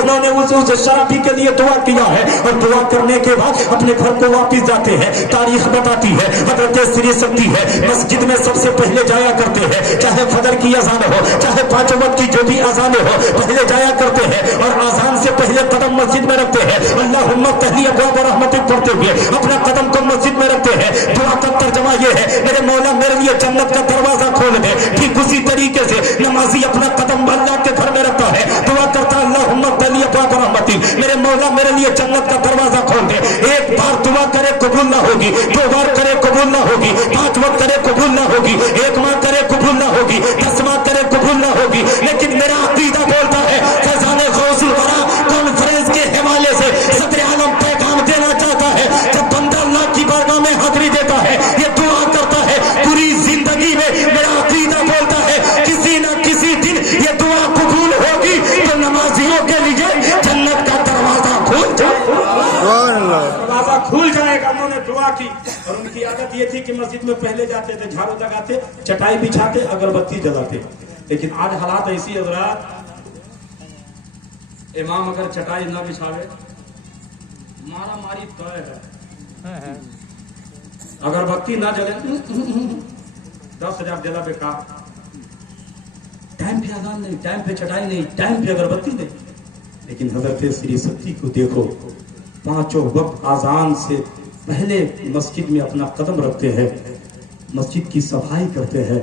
उन्होंने उस से उस शराबी के लिए दुआ किया है, और दुआ करने के बाद अपने घर को वापस जाते हैं। तारीख बताती है, हजरत श्री शक्ति है मस्जिद में सबसे पहले जाया करते हैं, चाहे फजर की अजान हो, चाहे 5 वक्त की जो भी अजान हो, पहले जाया करते हैं और अजान से पहले कदम मस्जिद में रखते हैं। अल्लाहुम्मा तहली अब्वाब रहमतिक पढ़ते हुए अपना कदम को मस्जिद में रखते हैं। दुआ का तर्जमा ये है, मेरे मौला मेरे लिए जन्नत का दरवाजा खोल दे। ठीक उसी तरीके से नमाजी अपना कदम अल्लाह के घर में रखता है, दुआ करता है अल्लाहुम्मा तहली अब्वाब रहमतिक, मेरे मौला मेरे लिए जन्नत का दरवाजा खोल दे। एक बार दुआ करे कबूल ना होगी, 2 बार करे कबूल ना होगी, 5 वक्त करे कबूल ना होगी, 1 माह करे कबूल ना होगी, 10 माह करे कबूल ना होगी। लेकिन मेरा अकीदा बोलता है, फैजाने गौसुल वरा कॉन्फ्रेंस के हवाले से सदर आलम पैगाम देना चाहता है, जब बंदा अल्लाह की बारगाह में हाजिरी देता है, ये दुआ करता है पूरी जिंदगी में, मेरा अकीदा बोलता है किसी न किसी दिन ये दुआ कबूल होगी तो नमाजियों के लिए जन्नत का दरवाजा खुल जाएगा, दरवाजा खुल जाएगा। उन्होंने दुआ की और उनकी आदत ये थी कि मस्जिद में पहले जाते थे, झाड़ू लगाते, चटाई बिछाते, अगरबत्ती जलाते। लेकिन आज हालात ऐसी हजरात, इमाम अगर चटाई न बिछावे मारा मारी तय है, अगरबत्ती ना जले 10,000 देला बेकार, टाइम पे अजान नहीं, टाइम पे चटाई नहीं, टाइम पे अगरबत्ती नहीं। लेकिन हजरत श्री शक्ति को देखो, 5 वक्त अजान से पहले मस्जिद में अपना कदम रखते हैं, मस्जिद की सफाई करते हैं,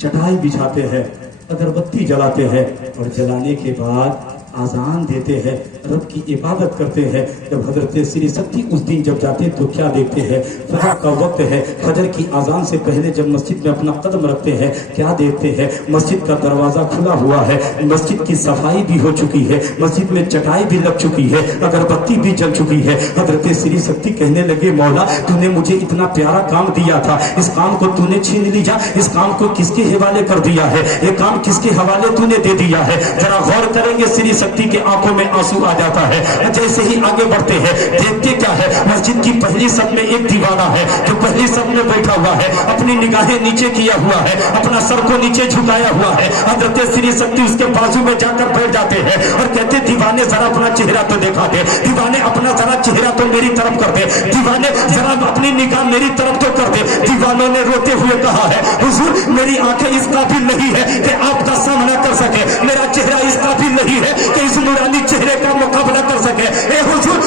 चटाई बिछाते हैं, अगरबत्ती जलाते हैं और जलाने के बाद आजान देते हैं, रब की इबादत करते हैं। जब हजरत श्री शक्ति उस दिन जब जाते हैं तो क्या देखते हैं, फजर का वक्त है, फजर की आजान से पहले जब मस्जिद में अपना कदम रखते हैं, क्या देखते हैं, मस्जिद का दरवाजा खुला हुआ है, मस्जिद की सफाई भी हो चुकी है, मस्जिद में चटाई भी लग चुकी है, अगरबत्ती भी जल चुकी है। हजरत श्री शक्ति कहने लगे, मौला तूने मुझे इतना प्यारा काम दिया था, इस काम को तूने छीन लिया, इस काम को किसके हवाले कर दिया है, ये काम किसके हवाले तूने दे दिया है। जरा गौर करेंगे, श्री शक्ति के आंखों में आंसू आ जाता है। जैसे ही आगे बढ़ते हैं देखते क्या है, मस्जिद की पहली सफ में एक दीवाना है जो पहली सफ में बैठा हुआ है, अपनी निगाहें नीचे किया हुआ है, अपना सर को नीचे झुकाया हुआ है। हजरत श्री शक्ति उसके बाजू में जाकर बैठ जाते हैं और कहते, दीवाने जरा अपना चेहरा तो दिखा दे, दीवाने अपना जरा चेहरा तो मेरी तरफ कर दे, दीवाने जरा अपनी निगाह मेरी तरफ तो कर दे। दीवानों ने रोते हुए कहा है, हुजूर मेरी आंखें इस काबिल नहीं है कि आपका सामना कर सके, मेरा चेहरा इस काबिल नहीं है कि इस नूरानी चेहरे का मुकाबला कर सके। ए हुजूर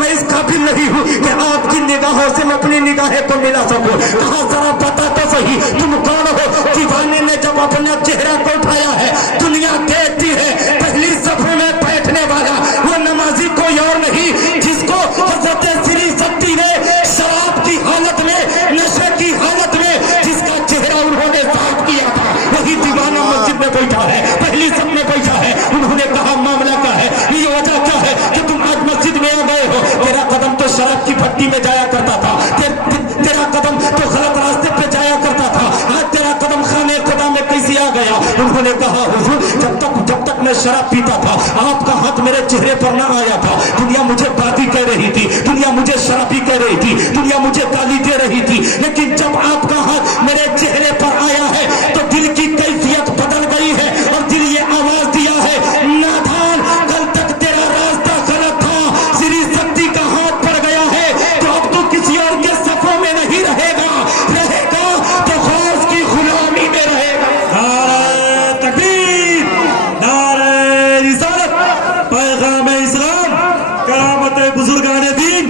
मैं इस काबिल नहीं हूँ कि आपकी निगाहों से मैं अपनी निगाहें को मिला सकूं। कहा जरा बता तो सही तुम कौन हो। दीवाने ने जब अपना चेहरा को उठाया है, दुनिया देखती है पहली सफे में बैठने वाला वो नमाजी कोई और नहीं, जिसको हजरत श्री शक्ति ने शराब की हालत में, नशे की हालत में जिसका चेहरा उन्होंने साफ किया था, वही दीवाना मस्जिद में बैठा है, पहली सब में बैठा है। उन्होंने कहा मामला क्या है, ये वजह क्या है कि तुम आज मस्जिद में आ गए हो। तेरा कदम तो शराब की भट्टी में जाया करता था, तेरा कदम तो गलत रास्ते पे जाया करता था, आज तेरा कदम खाने खुदा में कैसे आ गया। उन्होंने कहा हुजूर जब तक मैं शराब पीता था आपका हाथ मेरे चेहरे पर ना आया था, दुनिया मुझे बाती कह रही थी, दुनिया मुझे शराबी कह रही थी, दुनिया मुझे गाली दे रही थी, लेकिन जब आपका हाथ मेरे चेहरे पर आया है तो दिल की कैफियत बदल गई है और दिल ये आवाज दिया है, नादान कल तक तेरा रास्ता गलत था, श्री शक्ति का हाथ पड़ गया है तो अब तो किसी और के सफों में नहीं रहेगा तो खौफ की गुलामी में रहेगा। नारे तकबीर, नारे रिसालत, पैगाम इस्लाम, करामत बुजुर्गान दीन,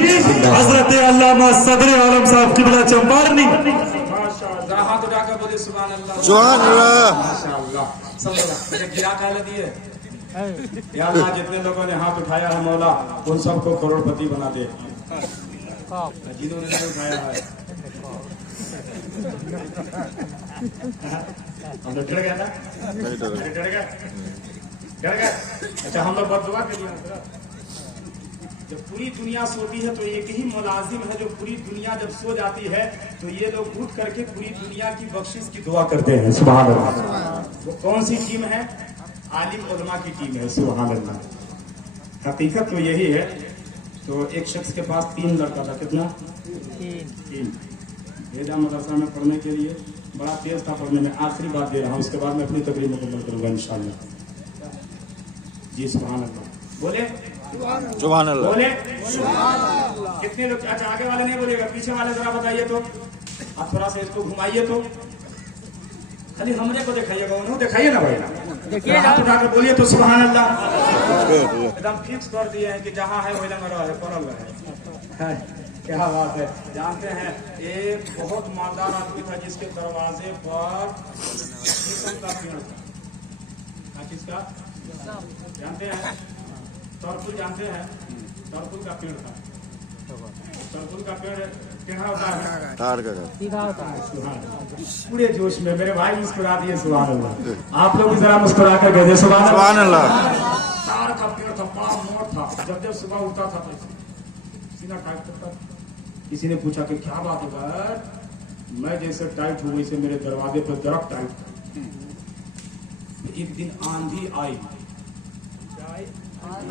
हजरत अल्लामा सदर आलम साहब किबला चंपारनी। माशाअल्लाह, हाथ उठाकर बोले सुभान अल्लाह, सुभान अल्लाह, माशाअल्लाह। सब लोग गिरा काले दिए या अल्लाह, जितने लोगों ने हाथ उठाया है मौला उन सबको करोड़पति बना दे, जिन्होंने नहीं उठाया है। हम लोग डर गया ना, डर गया। अच्छा हम लोग बददुआ के लिए, जब पूरी दुनिया सोती है तो एक ही मुलाजिम है जो पूरी दुनिया जब सो जाती है तो ये लोग उठ करके पूरी दुनिया की बख्शिश की दुआ करते हैं। सुभान अल्लाह। वो कौन सी टीम है? आलिम उलमा की टीम है। सुभान अल्लाह। हकीकत तो यही है। तो एक शख्स के पास 3 लड़का था, कितना? 3। भेजा मदरसा में पढ़ने के लिए, बड़ा तेज था पढ़ने में। आखिरी बात दे रहा हूँ, उसके बाद मैं अपनी तकरीर मुकम्मल करूँगा इंशाअल्लाह। जी सुभान अल्लाह। बोले सुभान अल्लाह। बोले कितने लोग? अच्छा आगे वाले नहीं बोलेगा, पीछे वाले जरा बताइए तो। आप थोड़ा सा इसको घुमाइए तो, खाली हमरे को दिखाइएगा, उन्हें दिखाइए ना भाई। देखिए हाथ उठाकर बोलिए तो सुभान अल्लाह। देखिए। एकदम फिक्स कर दिए हैं कि जहाँ है वही लंगा रहे, पड़ल रहे। क्या बात है। जानते हैं एक बहुत मालदार आदमी था जिसके दरवाजे पर शीशम का पेड़ था। क्या चीज का? जानते हैं? तरकुल जानते हैं? तरकुल का पेड़ था। तरकुल का पेड़ टेढ़ा होता है, तार का पूरे जोश में मेरे भाई मुस्कुरा दिए सुभान अल्लाह। आप लोग भी जरा मुस्कुरा कर गए सुभान सुभान अल्लाह। तार का पेड़ था, बड़ा मोट था। जब जब सुबह उठता था तो सीना टाइट करता। किसी ने पूछा कि क्या बात है यार, मैं जैसे टाइट हूँ वैसे मेरे दरवाजे पर दरख्त टाइट था। एक दिन आंधी आई।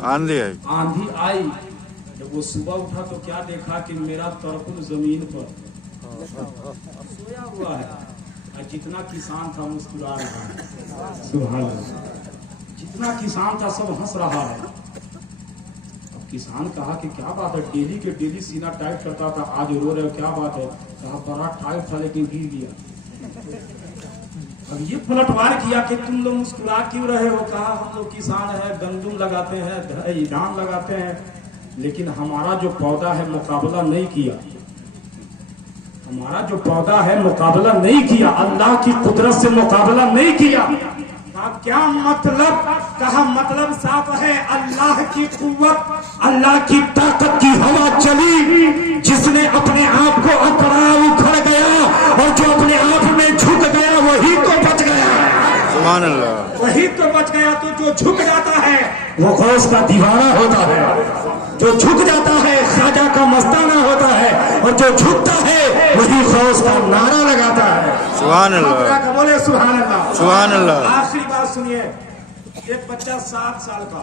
आंधी आई। आंधी आई। जब वो सुबह उठा तो क्या देखा कि मेरा तरकुल जमीन पर सोया हुआ है और जितना किसान था मुस्कुरा रहा है। सुभान अल्लाह। जितना किसान था सब हंस रहा है। अब किसान कहा कि क्या बात है, डेली के डेली सीना टाइट करता था, आज रो रहे हो, क्या बात है? कहा बड़ा टाइट था लेकिन गिर गया। अब ये पलटवार किया कि तुम लोग मुस्कुरा क्यों रहे हो? कहा हम लोग किसान है, गंदुम लगाते हैं, धान लगाते हैं, लेकिन हमारा जो पौधा है मुकाबला नहीं किया। हमारा जो पौधा है मुकाबला नहीं किया, अल्लाह की कुदरत से मुकाबला नहीं किया। कहा क्या मतलब? कहा मतलब साफ है, अल्लाह की कुव्वत, अल्लाह की ताकत की हवा चली, जिसने अपने आप को अकड़ा उखड़ गया और जो अपने आप में झुक गया वही तो बच गया। सुभान अल्लाह। वही तो बच गया। तो जो झुक जाता है वो गौस का दीवाना होता है, जो झुक जाता है ख्वाजा का मस्ताना होता है, और जो झुकता है वही गौस का नारा लगाता है। सुभान अल्लाह। बोले सुभान अल्लाह। सुभान अल्लाह। आखिरी बात सुनिए। एक बच्चा 7 साल का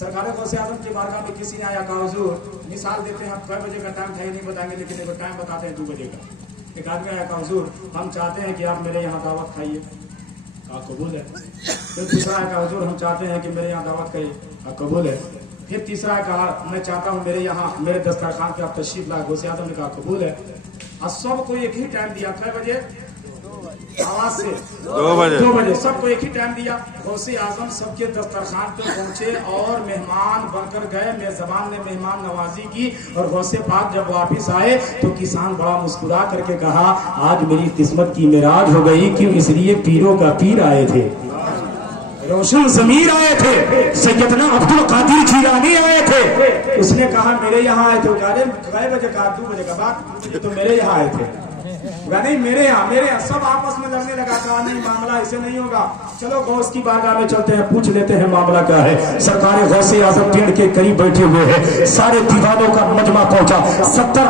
सरकार गौसे आजम की बारगाह में किसी ने आया, कहा हुजूर मिसाल देते हैं, आप कै बजे का टाइम है नहीं बताएंगे, लेकिन एक टाइम बताते हैं 2 बजे का। एक आदमी आया, कहा हुजूर हम चाहते हैं कि आप मेरे यहाँ दावत खाइए। कहा कबूल है। फिर दूसरा है, कहा हुजूर हम चाहते हैं कि मेरे यहाँ दावत खाइए। कहा कबूल है। फिर तीसरा है, कहा मैं चाहता हूँ मेरे यहाँ मेरे दस्तरखान पे आप तशरीफ लाए। गौसे आजम ने कहा कबूल है। और सबको एक ही टाइम दिया, कै बजे? आवाज से 2 बजे। 2 बजे सबको एक ही टाइम दिया। गौसे आजम सबके दस्तरखान पे पहुंचे और मेहमान बनकर गए। मेजबान ने मेहमान नवाजी की और गौसे पाक जब वापस आए तो किसान बड़ा मुस्कुरा करके कहा आज मेरी किस्मत की मिराज हो गई। क्यों? इसलिए पीरों का पीर आए थे, रोशन जमीर आए थे, सैयदना अब्दुल कादिर जीलानी आए थे। उसने कहा मेरे यहाँ आए थे। कै बजे? कहा 2 बजे का बात। तो मेरे यहाँ आए थे। नहीं मेरे यहाँ सब आपस में लड़ने लगा। कहा नहीं मामला ऐसे नहीं होगा, चलो गौस की बारगाह में चलते हैं, पूछ लेते हैं मामला क्या है। सरकार गौसे आजम पेड़ के करीब बैठे हुए हैं। सारे दीवानों का मजमा पहुंचा, 70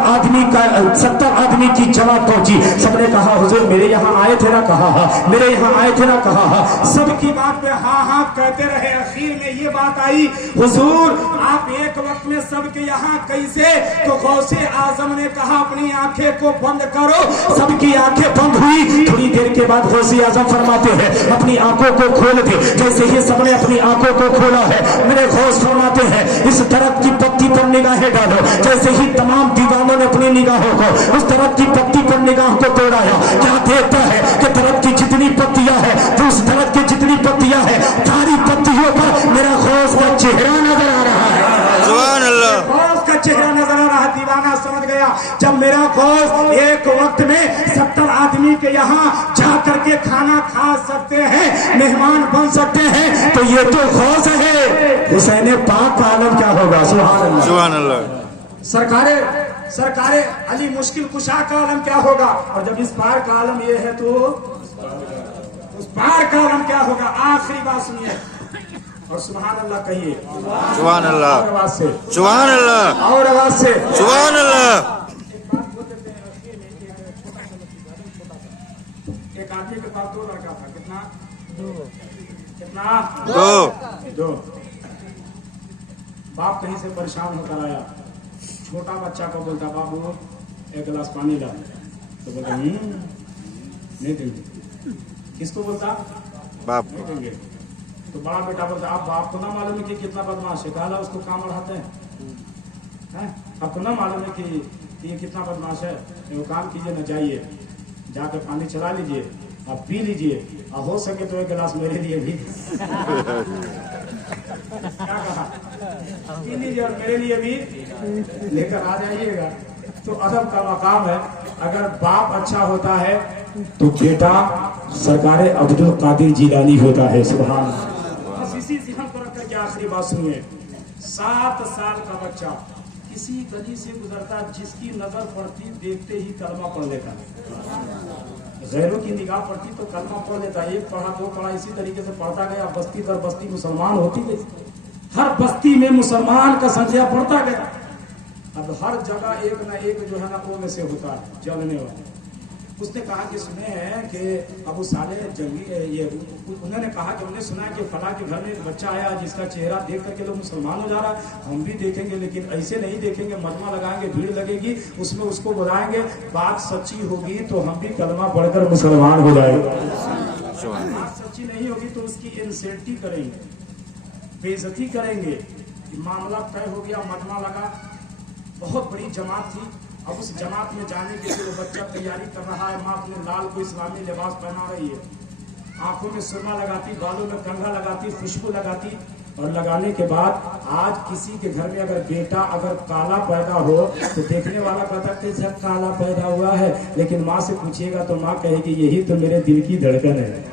आदमी की जमात पहुंची। सबने कहा हुजूर मेरे यहाँ आए थे ना? कहा हाँ। मेरे यहाँ आए थे ना? कहा हाँ। सबकी बात पे हाँ हाँ कहते रहे। आखिर में ये बात आई, हुजूर आप एक वक्त में सबके यहाँ कैसे? तो गौसे आजम ने कहा अपनी आंखें को बंद करो। सबकी आंखें बंद हुई। थोड़ी देर के बाद गौसे आजम फरमाते हैं अपनी आंखों को खोल दे। जैसे ही सबने अपनी आंखों को खोला है, मेरे गौस फरमाते हैं इस दरख्त की पत्ती पर निगाहें डालो। जैसे ही तमाम दीवानों ने अपनी निगाहों को उस दरख्त की पत्ती पर निगाह को तोड़ाया, क्या देखता है कि दरख्त की जितनी पत्तियां हैं, तो उस दरख्त की जितनी पत्तियां हैं, सारी पत्तियों पर मेरा गौस का चेहरा नजर आ रहा है। सुभान अल्लाह। गौस का चेहरा नजर आ रहा है। दीवाना समझ गया जब मेरा गौस एक वक्त में 70 आदमी के यहाँ जा करके खाना खा सकते हैं, मेहमान बन सकते हैं, तो ये तो गौस है। हुसैन पाक का आलम क्या होगा? सुभान अल्लाह। सुभान अल्लाह। सरकारे अली मुश्किल कुशा का आलम क्या होगा? और जब इस पार का आलम ये है तो उस पार का आलम क्या होगा? आखिरी बात सुनिए और सुभान अल्लाह कहिए। सुभान अल्लाह। और आवाज से सुभान अल्लाह। और आवाज से सुभान अल्लाह। एक आदमी के पास 2 लड़का था। कितना? 2। बाप कहीं से परेशान होकर आया, छोटा बच्चा को बोलता बाबू 1 गिलास पानी ला। तो बोलता नहीं देंगे। किसको बोलता? बाप। नहीं देंगे। तो बड़ा बेटा बोलता आप बाप को ना मालूम है कि कितना बदमाश है, कहा उसको काम बढ़ाते हैं? आपको ना मालूम है कि ये कितना बदमाश है? वो काम कीजिए ना, जाइए जाकर पानी चला लीजिए, आप पी लीजिए, और हो सके तो एक गिलास मेरे लिए भी क्या कहा, पी लीजिए और मेरे लिए भी लेकर आ जाइएगा। तो अदब का मकाम है। अगर बाप अच्छा होता है तो बेटा सरकार अब्दुल कादिर जिलानी होता है। सुभान अल्लाह। बस इसी ध्यान को रख करके आखिरी बात सुनिए। 7 साल का बच्चा किसी गली से गुजरता, जिसकी नजर पड़ती देखते ही कलमा पढ़ लेता है। गैरों की निगाह पड़ती तो कलमा पढ़ लेता। एक पढ़ा, 2 पढ़ा, इसी तरीके से पढ़ता गया। बस्ती दर बस्ती मुसलमान होती गई। हर बस्ती में मुसलमान का संख्या बढ़ता गया। अब हर जगह एक ना एक जो है ना वो में से होता है जलने वाला। उसने कहा कि सुने हैं कि अबू साले जंगी, ये उन्होंने कहा कि हमने सुना है कि फला के घर में एक बच्चा आया जिसका चेहरा देख करके लोग मुसलमान हो जा रहा है। हम भी देखेंगे, लेकिन ऐसे नहीं देखेंगे, मजमा लगाएंगे, भीड़ लगेगी, उसमें उसको बुलाएंगे, बात सच्ची होगी तो हम भी कलमा पढ़कर मुसलमान हो जाएंगे। बात सच्ची नहीं होगी तो उसकी इंसल्टी करेंगे, बेइज्जती करेंगे। मामला तय हो गया, मजमा लगा, बहुत बड़ी जमात थी। अब उस जमात में जाने के लिए वो बच्चा तैयारी कर रहा है। माँ अपने लाल को इस्लामी लिबास पहना रही है, आंखों में सुरमा लगाती, बालों में कंघा लगाती, खुशबू लगाती। और लगाने के बाद आज किसी के घर में अगर बेटा अगर काला पैदा हो तो देखने वाला कहता कैसा काला पैदा हुआ है, लेकिन माँ से पूछिएगा तो माँ कहेगी यही तो मेरे दिल की धड़कन है।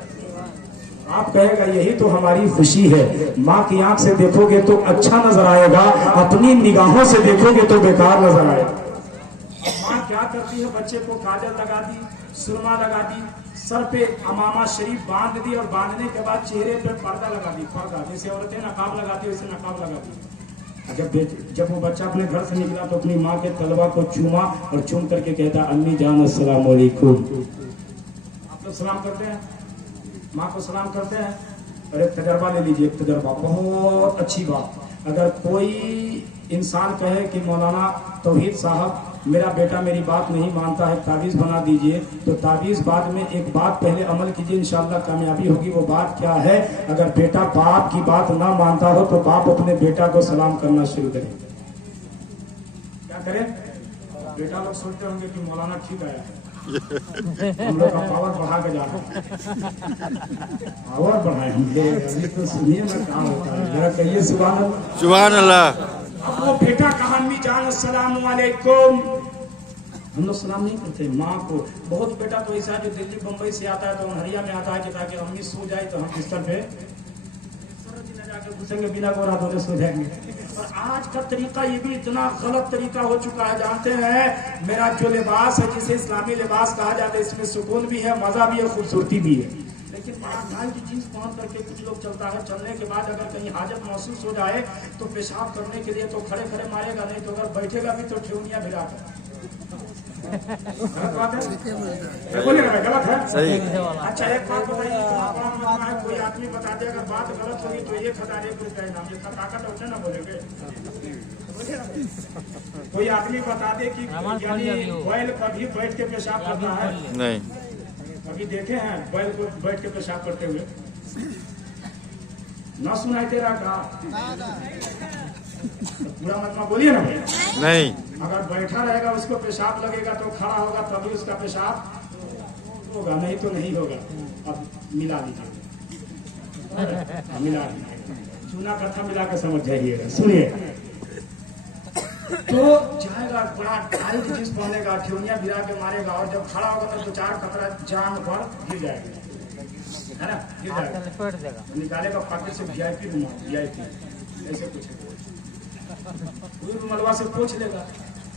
आप कहेगा यही तो हमारी खुशी है। माँ की आंख से देखोगे तो अच्छा नजर आएगा, अपनी निगाहों से देखोगे तो बेकार नजर आएगा। माँ क्या करती है, बच्चे को काजल लगा दी, सुरमा लगा दी, सर पे अमामा शरीफ बांध दी, और बांधने के बाद चेहरे पे पर्दा लगा दी। पर्दा जैसे औरतें नकाब लगाती है वैसे नकाब लगा दी। जब वो बच्चा अपने घर से निकला तो अपनी माँ के तलवा को चूमा और चूम करके कहता अम्मी जान अस्सलाम वालेकुम। आप लोग सलाम करते हैं, माँ को सलाम करते हैं। और एक तजर्बा ले लीजिए, एक तजर्बा बहुत अच्छी बात। अगर कोई इंसान कहे कि मौलाना तौहीद साहब मेरा बेटा मेरी बात नहीं मानता है, तावीज़ बना दीजिए, तो तावीज़ बाद में एक बात पहले अमल कीजिए, इंशाअल्लाह कामयाबी होगी। वो बात क्या है? अगर बेटा बाप की बात ना मानता हो तो बाप अपने बेटा को सलाम करना शुरू करे। क्या करें? बेटा लोग सोचते होंगे कि मौलाना ठीक आया, हम लोग का पावर बढ़ा के जा रहा है। पावर बढ़ाएंगे, अभी तो सुनिए ना क्या होता है, जरा कहिए सुभान अल्लाह। सुभान अल्लाह। अब वो बेटा कहा अम्मी जान अस्सलाम वालेकुम। हम लोग सलाम नहीं करते माँ को। बहुत बेटा तो ऐसा है जो दिल्ली बम्बई से आता है तो हरिया में आता है कि ताकि अम्मी सो जाए तो हम बिस्तर पे जाकर घुसेंगे, बिना गोरा धोने सो जाएंगे। और आज का तरीका ये भी इतना गलत तरीका हो चुका है। जानते हैं मेरा जो लिबास है जिसे इस्लामी लिबास कहा जाता है, इसमें सुकून भी है, मजा भी है, खूबसूरती भी है। लेकिन बड़ा ढाई की जीन्स पहन करके कुछ लोग चलता है। चलने के बाद अगर कहीं हाजत महसूस हो जाए तो पेशाब करने के लिए तो खड़े खड़े मारेगा, नहीं तो अगर बैठेगा भी तो ठेवनिया भिड़ा कर। गलत बात है, बोलिएगा गलत है। सही। अच्छा एक बात बताइए, इतना बड़ा मसला है, कोई आदमी बता दे अगर बात गलत होगी तो 1001 रुपये इनाम। इतना ताकत होते ना बोलेंगे। कोई आदमी बता दे कि यानी बैल कभी बैठ के पेशाब करना है? नहीं। अभी देखे हैं बैल को बैठ के पेशाब करते हुए? ना सुनाई दे रहा का? पूरा मतलब बोलिए ना भैया। नहीं। अगर बैठा रहेगा उसको पेशाब लगेगा तो खड़ा होगा तभी उसका पेशाब होगा, नहीं तो नहीं होगा। अब मिला लीजिए, मिला लीजिए, चूना कट्ठा मिला के समझ जाइएगा। सुनिए तो जाएगा बड़ा टाइट जींस पहनेगा, ठेवनिया भिड़ा के मारेगा, और जब खड़ा होगा तो 4 कतरा जान पर गिर जाएगा, है ना, गिर जाएगा। निकालेगा पॉकेट से VIP रुमाल, VIP ऐसे कुछ कोई रुमालवा से पोंछ लेगा।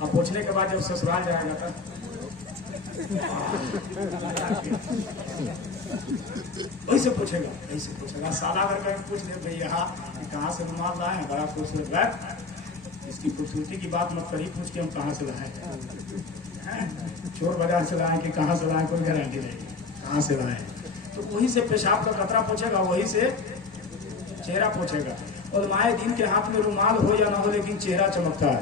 अब पोंछने के बाद जब ससुराल जाएगा तब ऐसे पूछेगा, ऐसे पूछेगा। सादा करके पूछ ले भैया कहाँ से रुमाल लाए हैं, बड़ा खूबसूरत है, इसकी खूबसूरती की बात मत करिए, पूछ के हम कहाँ से लाए, चोर बाजार से लाए कि कहाँ से लाए, कोई गारंटी नहीं, कहाँ से लाए। तो वहीं से पेशाब का कतरा पूछेगा, वहीं से चेहरा पूछेगा। और माए दिन के हाथ में रुमाल हो या ना हो लेकिन चेहरा चमकता है।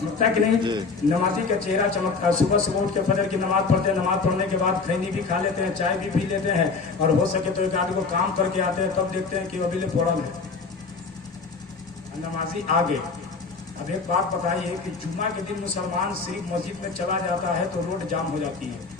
समझता है कि नहीं? नमाजी का चेहरा चमकता है, सुबह सुबह उठ के फजर की नमाज पढ़ते हैं, नमाज पढ़ने के बाद खैनी भी खा लेते हैं, चाय भी पी लेते हैं, और हो सके तो एक आदमी को काम करके आते हैं, तब देखते हैं कि अभी पड़ल है नमाजी आगे। अब एक बात बताइए कि जुम्मा के दिन मुसलमान सिर्फ मस्जिद में चला जाता है तो रोड जाम हो जाती है।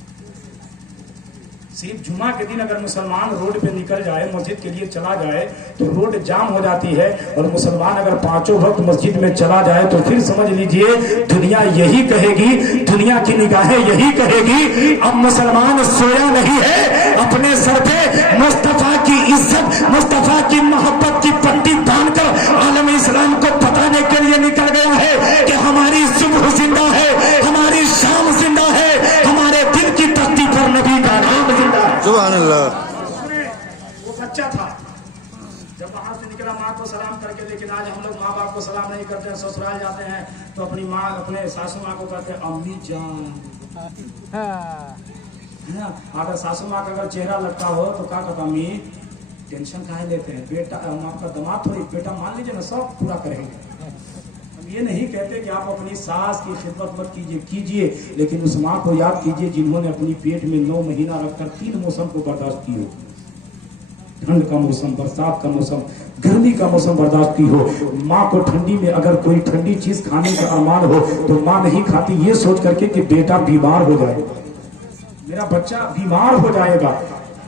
सिर्फ जुम्मा के दिन अगर मुसलमान रोड पे निकल जाए, मस्जिद के लिए चला जाए तो रोड जाम हो जाती है, और मुसलमान अगर पांचों वक्त मस्जिद में चला जाए तो फिर समझ लीजिए दुनिया यही कहेगी, दुनिया की निगाहें यही कहेगी अब मुसलमान सोया नहीं है, अपने सर पे मुस्तफा की इज्जत, मुस्तफा की मोहब्बत की पट्टी बांधकर आलम इस्लाम को बताने के लिए निकल गया है कि हमारी सुबह जिंदा है, हमारी शाम जिंदा है, हमारे दिल की तख्ती पर नबी का नाम जिंदा है। सुभान अल्लाह। वो बच्चा था, जब वहां से निकला माँ को सलाम करके, लेकिन आज हम लोग माँ बाप को सलाम नहीं करते हैं, ससुराल जाते हैं तो अपनी माँ, अपने सासू माँ को कहते हैं अम्मी जान, है ना। अगर सासू माँ का अगर चेहरा लगता हो तो क्या कहता, अम्मी टेंशन काहे लेते हैं, बेटा हम आपका दामाद थोड़ी, बेटा मान लीजिए ना सब पूरा करेंगे। हम ये नहीं कहते कि आप अपनी सास की खिदमत मत कीजिए, लेकिन उस माँ को याद कीजिए जिन्होंने अपनी पेट में 9 महीना रखकर 3 मौसम को बर्दाश्त की हो, ठंड का मौसम, बरसात का मौसम, गर्मी का मौसम बर्दाश्त की हो। माँ को ठंडी में अगर कोई ठंडी चीज खाने का अरमान हो तो माँ नहीं खाती ये सोच करके कि बेटा बीमार हो जाए, मेरा बच्चा बीमार हो जाएगा,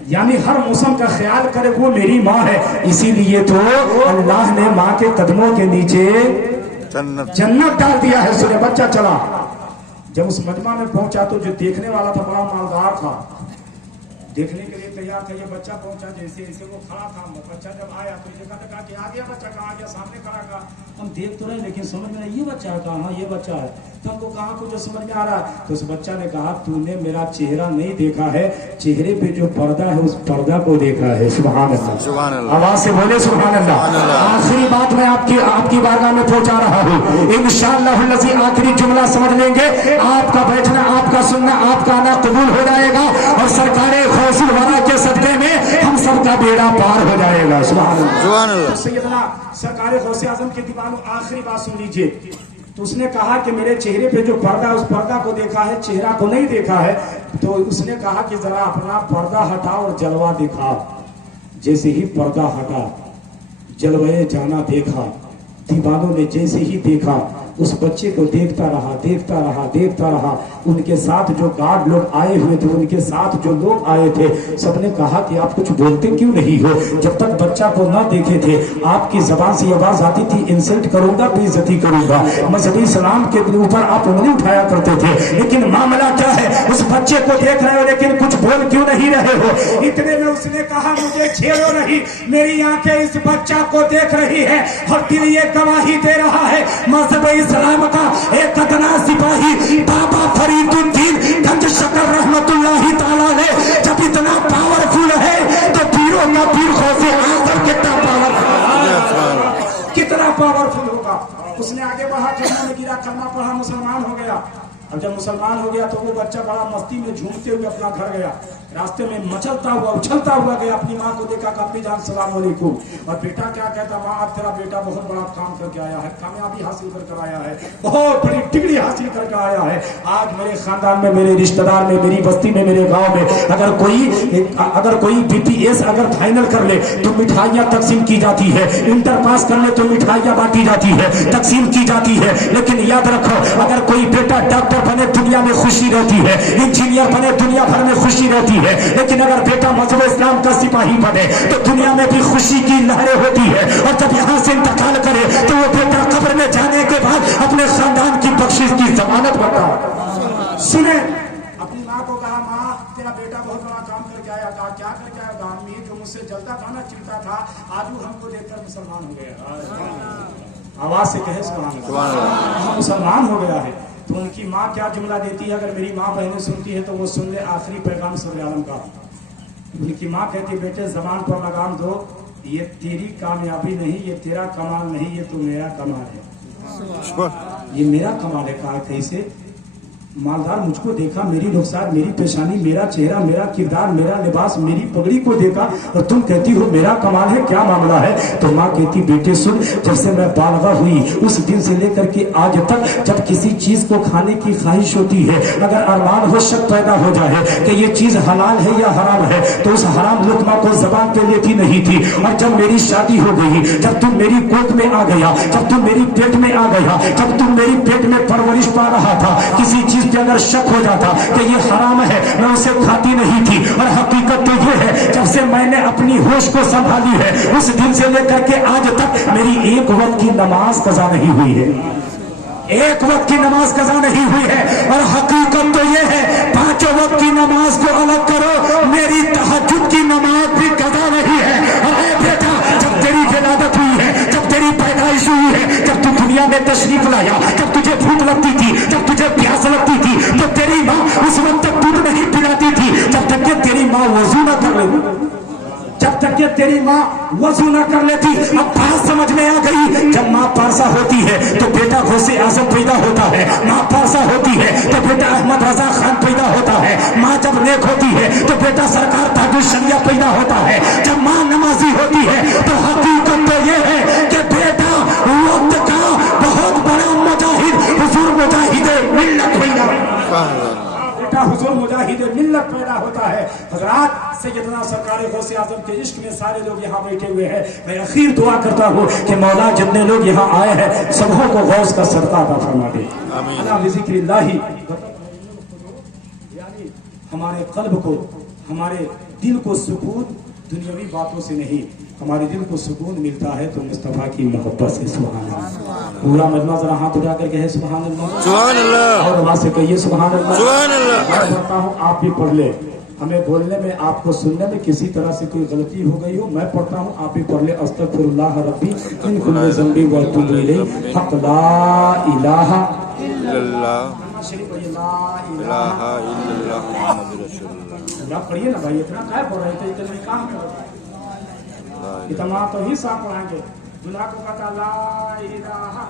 यानी हर मौसम का ख्याल करे, वो मेरी माँ है। इसीलिए तो अल्लाह ने माँ के कदमों के नीचे जन्नत डाल दिया है। सुने बच्चा चला, जब उस मजमा में पहुंचा तो जो देखने वाला था बड़ा मालदार था, देखने के लिए तैयार था। ये बच्चा पहुंचा, जैसे ऐसे वो खड़ा था, बच्चा जब आया तो देखा था कि आ गया बच्चा, कहाँ गया, सामने खड़ा था। हम देख तो रहे लेकिन समझ में नहीं ये बच्चा है, कहा ये बच्चा है, तो हमको कहाँ कुछ समझ में आ रहा है। तो उस बच्चा ने कहा तूने मेरा चेहरा नहीं देखा है, चेहरे पे जो पर्दा है उस पर्दा को देखा है। सुभान अल्लाह, आवाज से बोले सुभान अल्लाह। आखिरी बात मैं आपकी बारगाह में पहुंचा रहा हूँ, इंशाअल्लाह आखिरी जुमला समझ लेंगे, आपका बैठना, आपका सुनना, आपका आना कबूल हो जाएगा, और सरकारे गौसुल वरा के सदके में हम सबका बेड़ा पार हो जाएगा। सुभान अल्लाह। सैयदना सरकारे गौसे आजम के दीवानों, आखिरी बात सुन लीजिए। तो उसने कहा कि मेरे चेहरे पे जो पर्दा है उस पर्दा को देखा है, चेहरा को नहीं देखा है। तो उसने कहा कि जरा अपना पर्दा हटाओ और जलवा दिखा। जैसे ही पर्दा हटा, जलवाए जाना देखा। दीवानों ने जैसे ही देखा, उस बच्चे को देखता रहा, देखता रहा, देखता रहा। उनके साथ जो गार्ड लोग आए हुए थे, उनके साथ जो लोग आए थे, सबने कहा कि आप कुछ बोलते क्यों नहीं हो। जब तक बच्चा को न देखे थे आपकी जबान से आवाज आती थी इंसल्ट करूंगा, बेइज्जती करूंगा, मजहबी सलाम के ऊपर आप उंगली उठाया करते थे। लेकिन मामला क्या है, उस बच्चे को देख रहे हो लेकिन कुछ बोल क्यों नहीं रहे हो। इतने में उसने कहा मुझे छेड़ो नहीं, मेरी आंखें इस बच्चा को देख रही है और दिल ये गवाही दे रहा है। मजहबी इस्लाम का एक अदना सिपाही बाबा फरीदुद्दीन गंज शकर रहमतुल्लाहि ताला ने जब इतना पावरफुल है तो पीरों का पीर गौसे आजम कितना पावरफुल, कितना पावरफुल होगा। उसने आगे बढ़ा, जन्नत में गिरा, कलमा पढ़ा, मुसलमान हो गया। अब जब मुसलमान हो गया तो वो बच्चा बड़ा मस्ती में झूमते हुए अपना घर गया। रास्ते में मचलता हुआ, उछलता हुआ गया, अपनी माँ को देखा, अम्मी जान सलाम अलैकुम। और बेटा क्या कहता, माँ अब तेरा बेटा बहुत बड़ा काम करके आया है, कामयाबी हासिल करके आया है, बहुत बड़ी डिग्री हासिल करके आया है। आज मेरे खानदान में, मेरे रिश्तेदार में, मेरी बस्ती में, मेरे गाँव में अगर कोई BPS अगर फाइनल कर ले तो मिठाइयाँ तकसीम की जाती है, इंटर पास कर ले तो मिठाइयाँ बांटी जाती है, तकसीम की जाती है। लेकिन याद रखो, अगर कोई बेटा डॉक्टर बने दुनिया में खुशी रहती है, इंजीनियर बने दुनिया भर में खुशी रहती है। लेकिन अगर बेटा मजहब इस्लाम का सिपाही बने तो दुनिया में भी खुशी की लहरें होती है। और जब यहाँ से इंतकाल करे तो वो बेटा कब्र में जाने के बाद अपने खानदान की बख्शिश की जमानत बनता है। सुने, अपनी माँ को कहा, माँ तेरा बेटा बहुत बड़ा काम करके आया। कहा क्या करके आया? अम्मी जो मुझसे जलता था ना, चिढ़ता था, आज वो हमको देखकर मुसलमान हो गया। आवाज से कहे सुभान अल्लाह, मुसलमान हो गया है। तो उनकी माँ क्या जुमला देती है, अगर मेरी माँ बहनें सुनती है तो वो सुन ले आखिरी पैगाम सदर आलम का। उनकी माँ कहती, बेटे जबान पर लगाम दो, ये तेरी कामयाबी नहीं, ये तेरा कमाल नहीं, ये तो मेरा कमाल है, ये मेरा कमाल है। कहा कैसे? मालदार मुझको देखा, मेरी रुखसार, मेरी पेशानी, मेरा चेहरा, मेरा किरदार, मेरा लिबास, मेरी पगड़ी को देखा और तुम कहती हो मेरा कमाल है, क्या मामला है? तो माँ कहती बेटे सुन, जब से मैं बालगा हुई उस दिन से लेकर के आज तक जब किसी चीज को खाने की ख्वाहिश होती है, अगर अरमान हो, शक पैदा हो जाए कि ये चीज हलाल है या हराम है, तो उस हराम लुकमा को जबान पे लेती नहीं थी। और जब मेरी शादी हो गई, जब तुम मेरी गोद में आ गया, जब तुम मेरी पेट में आ गया, जब तुम मेरी पेट में परवरिश पा रहा था, किसी चीज पे अगर शक हो जाता कि ये हराम है, मैं उसे खाती नहीं थी। और हकीकत तो ये है, जब से मैंने अपनी होश को संभाली है, उस दिन से लेकर के आज तक मेरी एक वक्त की नमाज कज़ा नहीं हुई है, एक वक्त की नमाज कज़ा नहीं हुई है। और हकीकत तो ये है, पांचों वक्त की नमाज को अलग करो, मेरी तहज्जुद की नमाज भी कज़ा नहीं है। अरे बेटा, जब तेरी विलादत हुई है, जब तेरी पैदाइश हुई है, जब तू दुनिया में तशरीफ लाया, जब तुझे भूख लगती थी, जब तुझे प्यास लगती थी, तो तेरी माँ उस वक्त तक दूध नहीं पिलाती थी जब तक कि तेरी माँ वजू न कर लेती, जब तक कि तेरी माँ वजू न कर लेती। अब बात समझ में आ गई, जब माँ पारसा होती है तो बेटा गौसे आजम पैदा होता है, माँ पारसा होती है तो बेटा अहमद रजा खान पैदा होता है, माँ जब नेक होती है तो बेटा सरकार ताजुल शरिया पैदा होता है, जब माँ नमाजी होती है तो हकीकत तो ये है कि बेटा वक्त का बहुत बड़ा मुजाहिद हुजूर मुजाहिद मिल्लत पैदा, बेटा हुजूर मुजाहिद मिल्लत पैदा होता है। हजरात, सैयदना सरकार गौसे आजम के इश्क में सारे लोग यहाँ बैठे हुए हैं। मैं अखीर दुआ करता हूँ कि मौला जितने लोग यहाँ आए हैं सबों को गौस का सदका अता फरमा दे। अला बिज़िक्रिल्लाहि, यानी हमारे कल्ब को, हमारे दिल को सुकून दुनियावी बातों से नहीं, हमारे दिल को सुकून मिलता है तो मुस्तफा की मोहब्बत से। सुभान अल्लाह। पूरा मजमा जरा हाथ उठा करके है सुभान अल्लाह, सुभान अल्लाह, और आवाज से कहिए सुभान अल्लाह, सुभान अल्लाह। मैं पढ़ता हूँ, आप भी पढ़ ले। हमें बोलने में, आपको सुनने में किसी तरह से कोई गलती हो गई हो, मैं पढ़ता हूँ, आप भी पढ़ ले। अस्तगफिरुल्लाह रब्बी मिन कुल्ली ज़ंबी व अतूबु इलैहि, हक़ ला इलाहा इल्लल्लाह, शरीफ पढ़िए, ला इलाहा इल्लल्लाह मुहम्मदुर रसूलुल्लाह। आप पढ़िए ना भाई, इतना क्या पढ़ रहे थे, इतने काम में इतना तो ही साफ पढ़ाएंगे। दुल्हा को कहता ला इलाहा,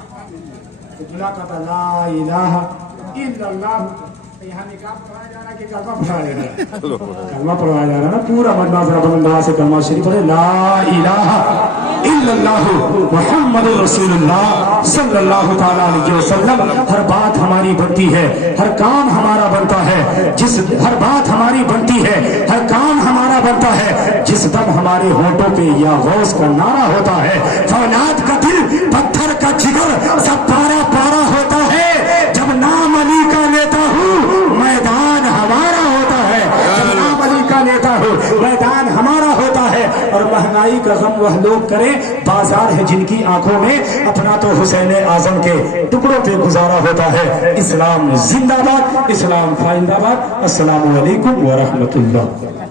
तो दुल्हा कहता ला इलाहा इल्लल्लाह। तो यहाँ निकाह पढ़ाया जा रहा है कि कलमा पढ़ाया जा रहा है? कलमा पढ़ाया जा रहा है ना। पूरा मजमा जरा बुलंद से कलमा शरीफ पढ़े, ला इलाहा इल्लल्लाह मुहम्मदुर रसूलुल्लाह सल्लल्लाहु तआला अलैहि वसल्लम। हर बात हमारी बनती है, हर काम हमारा बनता है, हर बात हमारी बनती है, हर काम हमारा बनता है जिस दम हमारे होठों पे या गौस का नारा होता है। फौलाद का दिल, पत्थर का जिगर, सब पारा पारा होता है जब नाम अली का लेता हूँ, मैदान हमारा होता है। जब नाम अली का लेता हूँ, मैदान हमारा होता है। और महंगाई का गम वह लोग करें, बाजार है जिनकी आंखों में, अपना तो हुसैन आजम के टुकड़ों पे गुजारा होता है। इस्लाम जिंदाबाद, इस्लाम फाइंदाबाद। अस्सलामु अलैकुम व रहमतुल्लाह।